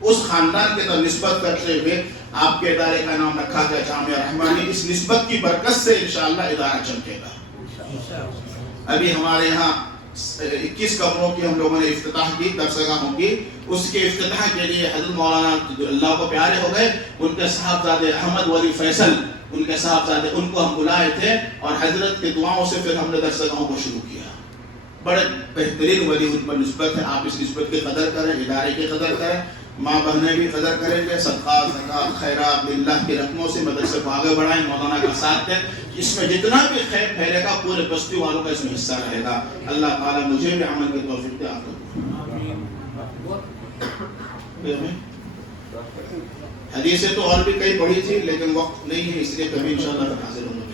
اس خاندان کے طرف نسبت کرتے ہوئے آپ کے ادارے کا نام رکھا گیا جامعہ رحمانی۔ اس نسبت کی برکت سے انشاءاللہ ادارہ چمکے گا۔ ابھی ہمارے یہاں 21 کمروں کی ہم لوگوں نے افتتاح کی، درسگاہوں کی۔ اس کے افتتاح کے لیے حضرت مولانا اللہ کو پیارے ہو گئے، ان کے صاحبزادے احمد ولی فیصل، ان کے صاحبزادے، ان کو ہم بلائے تھے اور حضرت کے دعاؤں سے پھر ہم نے درسگاہوں کو شروع کیا۔ بڑے بہترین ولی ان پر نسبت ہے، آپ اس نسبت کی قدر کریں، ادارے کی قدر کریں۔ ماں بہنیں بھی قدر کریں گے، صدقات، زکات، خیرات اللہ کی رقموں سے مدرسے کو آگے بڑھائیں، مولانا کا ساتھ دیں۔ اس میں جتنا بھی خیر پھیلے گا پورے بستی والوں کا اس میں حصہ رہے گا۔ اللہ تعالیٰ مجھے بھی عمل کی توفیق دے۔ حدیثیں تو اور بھی کئی پڑھی تھی لیکن وقت نہیں ہے، اس لیے کبھی انشاءاللہ حاضر ہوں گے۔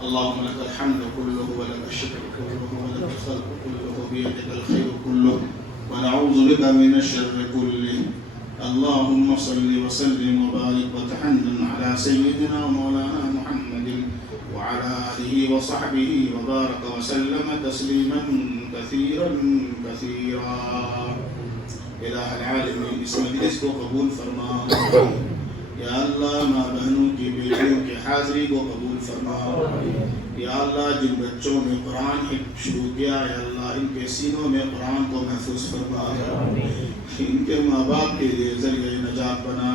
اللهم لك الحمد كله ولك الشكر كله ولك الخلق كله بيدك الخير كله ونعوذ بك من الشر كله۔ اللهم صل وسلم وبارك وتحنن على سيدنا ومولانا محمد وعلى آله وصحبه وبارك وسلم تسليما كثيرا كثيرا۔ الہ العالمین اس مجلس کو قبول فرما، یا اللہ ماں بہنوں کی بیٹیوں کی حاضری کو قبول فرما۔ یا اللہ جن بچوں نے قرآن شروع کیا، یا اللہ ان کے سینوں میں قرآن کو محفوظ فرما، ان کے ماں باپ کے لیے ذریعہ نجات بنا۔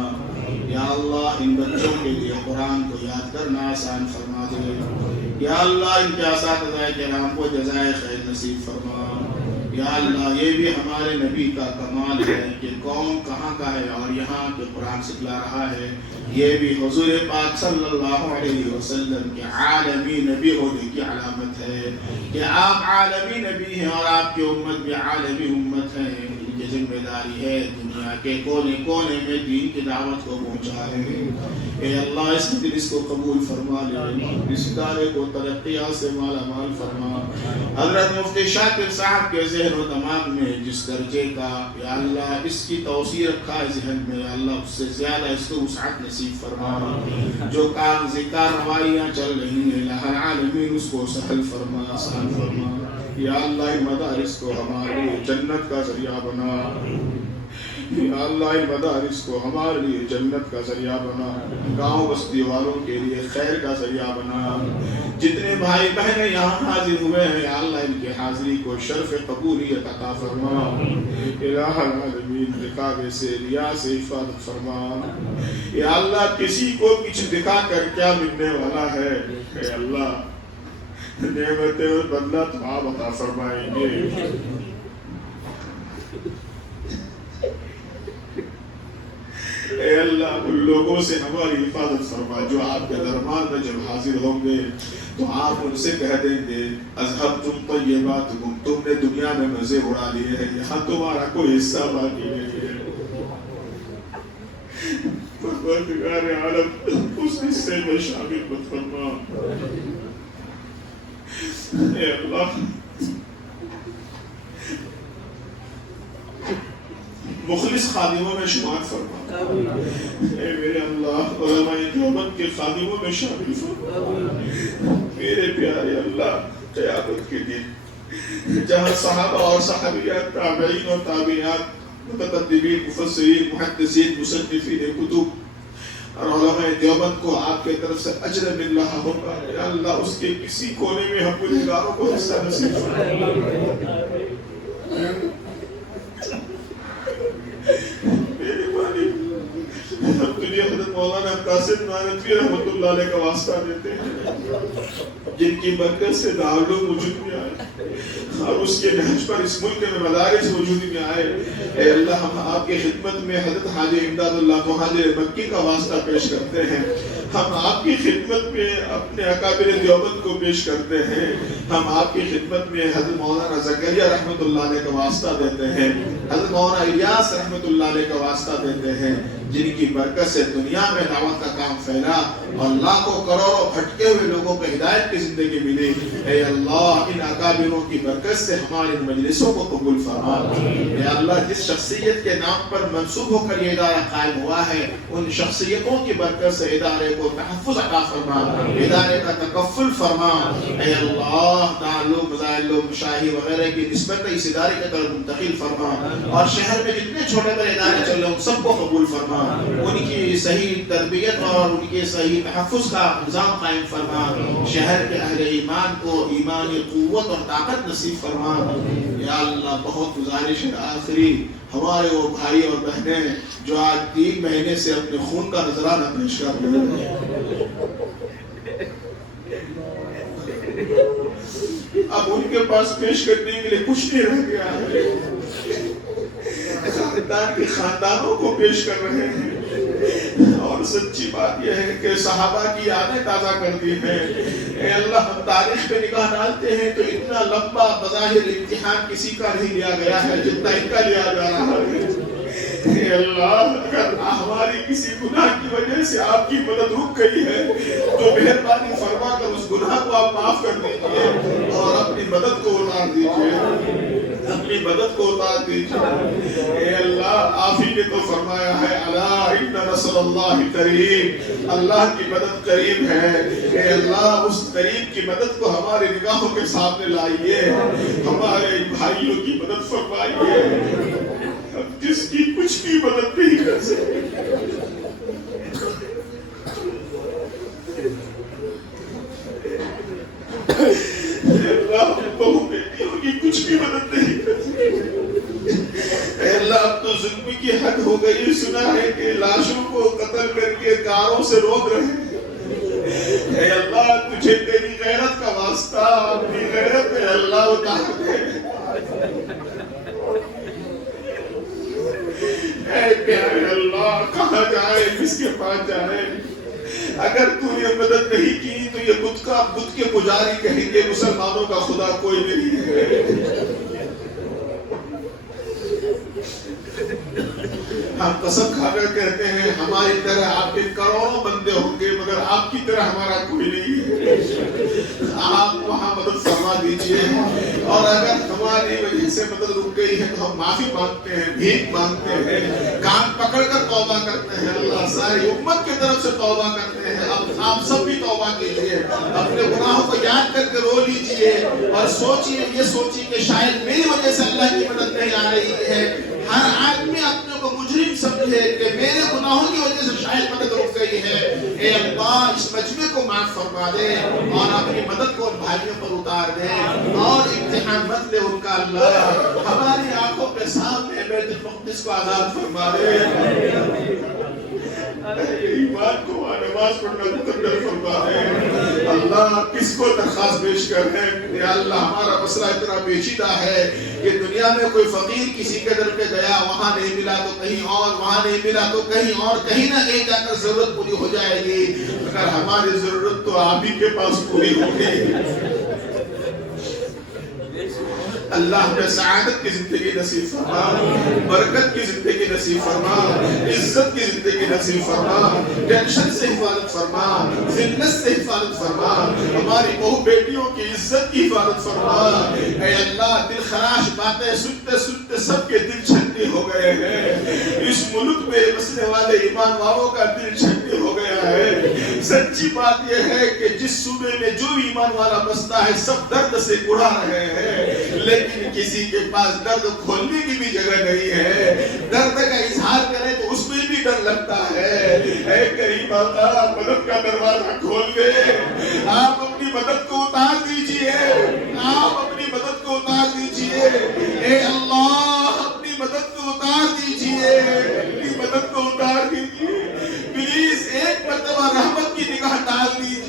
یا اللہ ان بچوں کے لیے قرآن کو یاد کرنا آسان فرما دے۔ یا اللہ ان کے اساتذہ کرام کو جزائے خیر نصیب فرما۔ یا اللہ یہ بھی ہمارے نبی کا کمال ہے کہ قوم کہاں کا ہے اور یہاں کے قرآن سکھلا رہا ہے. یہ بھی حضور پاک صلی اللہ علیہ وسلم کے عالمی نبی ہونے کی علامت ہے کہ آپ عالمی نبی ہیں اور آپ کی امت بھی عالمی امت ہے. ان کی ذمہ داری ہے دنیا کے کونے کونے میں دین کی دعوت کو پہنچائے. اے اللہ اس مجلس کو قبول فرما لے, اس ادارے کو ترقیات سے مالا مال فرما. حضرت مفتی شاکر صاحب کے ذہن و دماغ میں جس درجے کا یا اللہ اس کی توسیع رکھا ہے ذہن میں, یا اللہ اس سے زیادہ اس کو وسعت نصیب فرما. جو کاغذی کارروائیاں چل رہی ہیں الہ العالمین اس کو سہل فرما, آسان فرما. یا اللہ مدارس کو ہمارے جنت کا ذریعہ بنا. یا اللہ مدارس کو ہمارے لیے جنت کا ذریعہ بنا, گاؤں بستی والوں کے لیے خیر کا ذریعہ بنا. جتنے بھائی بہنیں یہاں حاضر ہوئے ہیں یا اللہ ان کے حاضری کو شرف قبولیت عطا فرما. الہ العالمین دکھاوے سے ریا سے حفاظت فرما. یا اللہ کسی کو کچھ دکھا کر کیا ملنے والا ہے, اے اللہ نعمتیں اور بدلہ تو آپ عطا فرمائیں گے. اے اللہ ان لوگوں سے ہماری حفاظت فرما جو آپ کے دربار میں جب حاضر ہوں گے تو آپ ان سے کہہ دیں گے اذہبتم طیباتکم, تم نے دنیا میں مزے اڑا لیے ہیں, یہاں تمہارا کوئی حصہ باقی نہیں ہے. پروردگار عالم اس حصے میں شامل مت فرما. اے اللہ مخلص خادموں میں شمار فرما. اے میرے اللہ علماء دیوبند کے خادموں میں شامل فرما. میرے پیارے اللہ قیامت کے دن جہاں صحابہ اور صحابیات, تابعین اور تابعات, متقدمین, مفسرین, محدثین, مصنفین کتب اور علماء دیوبند کو آپ کے طرف سے اجر مل رہا ہوگا, یا اللہ اس کے کسی کونے میں ہم گنہگاروں کو حصہ نصیب فرما. ہم تجھے حضرت مولانا قاسم نانوتوی رحمۃ اللہ علیہ کا واسطہ دیتے ہیں جن کی برکت سے دارالعلوم وجود میں آئے اور اس کے نہج پر اس ملک میں مدارس وجود میں آئے. اے اللہ ہم آپ کی خدمت میں حضرت حاجی امداد اللہ مہاجر مکی کا واسطہ پیش کرتے ہیں. ہم آپ کی خدمت میں اپنے اکابر دیوبند کو پیش کرتے ہیں. ہم آپ کی خدمت میں حضرت مولانا زکریا رحمۃ اللہ علیہ کا واسطہ دیتے ہیں, حضرت مولانا الیاس رحمۃ اللہ علیہ کا واسطہ دیتے ہیں جن کی برکت سے دنیا میں دعوت کا کام پھیلا اور لاکھوں کروڑوں بھٹکے ہوئے لوگوں کو ہدایت کی زندگی ملی. اے اللہ ان اکابروں کی برکت سے ہمارے مجلسوں کو قبول فرما. اے اللہ جس شخصیت کے نام پر منسوب ہو کر یہ ادارہ قائم ہوا ہے ان شخصیتوں کی برکت سے ادارے کو تحفظ عطا فرما, ادارے کا تکفل فرما. اے اللہ تعلق مظاہر مشاہی وغیرہ کی نسبت اس ادارے کی طرف منتقل فرما اور شہر میں جتنے چھوٹے بڑے ادارے چل رہے ہیں سب کو قبول فرما. ان کی صحیح تربیت اور ان کے صحیح تحفظ کا نظام قائم فرما. شہر کے اہل ایمان کو ایمانی قوت اور طاقت نصیب فرما. یا اللہ بہت گزارش ہے آخری, ہمارے وہ بھائی اور بہنیں جو آج 3 مہینے سے اپنے خون کا نذرانہ پیش کر رہے ہیں, اب ان کے پاس پیش کرنے کے لیے کچھ نہیں رہ گیا ہے. خاندان کے خاندانوں کو پیش کر رہے ہیں اور سچی بات یہ ہے کہ صحابہ کی یادیں تازہ کر دی ہیں. اے اللہ ہم تاریخ پہ نگاہ ڈالتے ہیں تو اتنا لمبا بظاہر امتحان کسی کا نہیں لیا گیا ہے جتنا ان کا لیا جا رہا ہے. اے اللہ اگر ہماری کسی گناہ کی وجہ سے آپ کی مدد رک گئی ہے تو مہربانی فرما کر اس گناہ کو آپ معاف کر دیجیے اور اپنی مدد کو اتار دیجیے, اپنی مدد کو اتار دیجیے. اے اللہ آپ ہی نے تو فرمایا ہے الا ان نصر اللہ قریب, اللہ کی مدد قریب ہے. اے اللہ اس قریب کی مدد کو ہمارے نگاہوں کے سامنے لائیے, ہمارے بھائیوں کی مدد فرمائیے جس کی کچھ بھی مدد نہیں کر سکتے. اللہ بہو بیٹیوں کی کچھ بھی مدد نہیں کر سکتے. اے اللہ اب تو ظلم کی حد ہو گئی. سنا ہے کہ لاشوں کو قتل کر کے کاروں سے روک رہے ہیں. اے اللہ تجھے تیری غیرت کا واسطہ اپنی غیرت میں اللہ اتار دے. پہ آئے اللہ کہاں جائے کس کے پاس جائے اگر تو یہ مدد نہیں کی تو یہ بت کے پجاری کہیں گے مسلمانوں کا خدا کوئی نہیں ہے ہم قسم کھا کر کہتے ہیں ہماری طرح آپ کے کروڑوں بندے ہوں گے مگر آپ کی طرح ہمارا کوئی نہیں ہے آپ وہاں مدد فرما دیجئے اور اگر ہماری وجہ سے مدد رک گئی ہے تو ہم معافی مانگتے ہیں بھیک مانگتے ہیں کان پکڑ کر توبہ کرتے ہیں اللہ ساری امت کی طرف سے توبہ کرتے ہیں آپ سب بھی توبہ کیجئے اپنے گناہوں کو یاد کر کے رو لیجئے اور یہ سوچیے کہ شاید میری وجہ سے اللہ کی مدد نہیں آ رہی ہے ہر آدمی اپنے کو مجرم سمجھے کہ میرے گناہوں کی وجہ سے شاید مدد رک گئی ہے اے اللہ اس مجمع کو معاف فرما دے اور اپنی مدد کو ان بھائیوں پر اتار دے اور امتحان مت لے ان کا اللہ ہماری آنکھوں کے سامنے بیت المقدس کو آزاد فرما دے ایمان کو نماز پڑھنا مقدر فرما دے اللہ کس کو درخواست پیش کر ہے اے اللہ ہمارا مسئلہ اتنا پیچیدہ ہے کہ دنیا میں کوئی فقیر کسی کے در پہ گیا وہاں نہیں ملا تو کہیں اور وہاں نہیں ملا تو کہیں اور کہیں نہ کہیں جا کر ضرورت پوری ہو جائے گی مگر ہماری ضرورت تو آپ ہی کے پاس پوری ہوگی اللہ ہمیں سعادت کی زندگی نصیب فرما برکت کی زندگی نصیب فرما عزت کی زندگی نصیب فرما ٹینشن سے حفاظت فرما ذلت سے حفاظت فرما ہماری بہو بیٹیوں کی عزت کی حفاظت فرما اے اللہ دل خراش باتیں سنتے سنتے سب کے دل چھنی ہو گئے ہیں اس ملک میں بسنے والے ایمان والوں کا دل چھنی ہو گیا ہے سچی بات یہ ہے کہ جس صوبے میں جو ایمان والا بستا ہے سب درد سے اڑا رہے ہیں لیکن کسی کے پاس درد کھولنے کی بھی جگہ نہیں ہے درد کا اظہار کرے تو اس میں بھی ڈر لگتا ہے اے کریم اللہ مدد کا دروازہ کھول دے آپ اپنی مدد کو اتار دیجئے آپ اپنی مدد کو اتار دیجئے اے اللہ اپنی مدد کو اتار دیجئے اپنی مدد کو اتار دیجئے پلیز ایک مرتبہ رحمت کی نگاہ ڈال دیجئے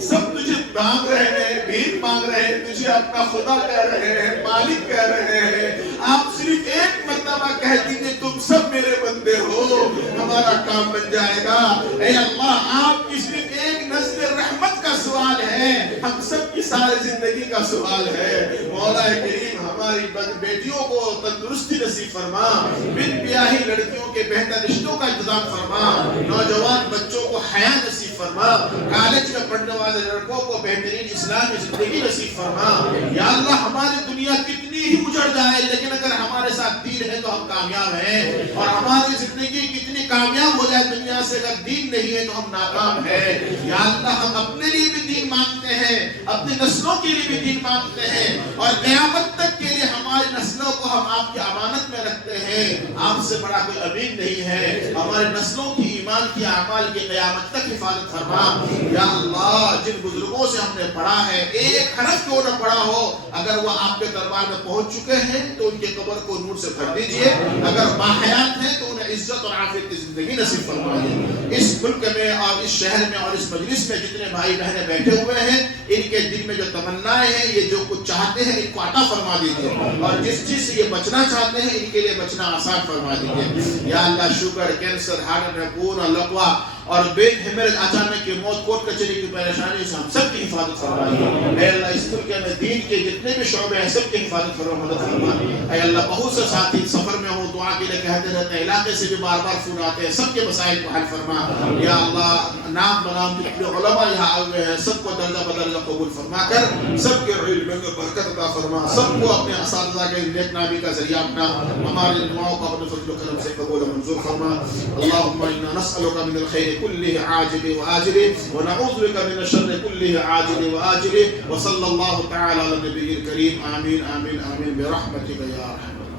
سب تجھے مانگ رہے ہیں بھیک مانگ رہے ہیں تجھے اپنا خدا کہہ رہے ہیں مالک کہہ رہے ہیں آپ صرف ایک مرتبہ کہہ دیجئے تم سب میرے بندے ہو ہمارا کام بن جائے گا اے اللہ آپ کی صرف ایک نظر رحمت کا سوال ہے ہم سب کی ساری زندگی کا سوال ہے مولا کریم ہماری بیٹیوں کو تندرستی نصیب فرما بن بیاہی لڑکیوں کے بہتر رشتوں کا انتظام فرما نوجوان بچوں کو حیا نصیب فرما کالج میں پڑھنے والے لڑکوں کو بہترین اسلامی زندگی نصیب فرما یا اللہ ہماری دنیا کتنی ہی اجڑ جائے لیکن اگر ہمارے ساتھ دین ہے تو ہم کامیاب ہیں اور ہماری زندگی کتنی کامیاب ہو جائے دنیا سے اگر دین نہیں ہے تو ہم ناکام ہیں یا اللہ ہم اپنے لیے بھی دین مانگتے ہیں اپنی نسلوں کے لیے بھی دین مانگتے ہیں اور قیامت تک کے لیے ہماری نسلوں کو ہم آپ کی امانت میں رکھتے ہیں آپ سے بڑا کوئی امین نہیں ہے ہماری نسلوں کی ایمان کی اعمال کی قیامت تک حفاظت فرما یا اللہ جن بزرگوں سے ہم نے پڑھا ہے ایک حرف کیوں نہ پڑھا ہو اگر وہ آپ کے دربار میں پہنچ چکے ہیں تو ان کے قبر کو نور سے بھر دیجئے اگر باحیات ہیں تو انہیں عزت اور عافیت کی زندگی نصیب فرمائیے اس ملک میں اور اس شہر میں اور اس مجلس میں جتنے بھائی بہنیں بیٹھے ہوئے ہیں ان کے دل میں جو تمنائیں ہیں یہ جو کچھ چاہتے ہیں ان کو عطا فرما دیجئے اور جس چیز سے یہ بچنا چاہتے ہیں ان کے لیے بچنا آسان فرما دیجئے یا اللہ شوگر کینسر ہارٹ نپون لقوا اور بے ہیمریج اچانک کی موت کوٹ کچہری کی پریشانی سے ہم سب کی حفاظت فرمائیے اے اللہ اس ملک میں دین کے جتنے بھی شعبے ہیں سب کی حفاظت فرما مدد فرما اے اللہ بہت سے ساتھی سفر میں ہوں دعا کے لیے کہتے رہتے ہیں علاقے سے بھی بار بار فون آتے ہیں سب کے مسائل کو حل فرما یا اللہ نام بنام جتنے علماء یہاں آئے ہوئے ہیں سب کو درجہ بدرجہ قبول فرما کر سب کے علم میں برکت عطا فرما سب کو اپنے اساتذہ کے نیک نامی کا ذریعہ اپنا ہماری دعاؤں کو اپنے فضل و کرم سے قبول و منظور فرما اللهم انا نسألك من الخير كله عاجل وآجل ونعوذ بك من الشر كله عاجل وآجل وصلى الله تعالى على النبي الكريم آمين آمين آمين برحمتك يا أرحم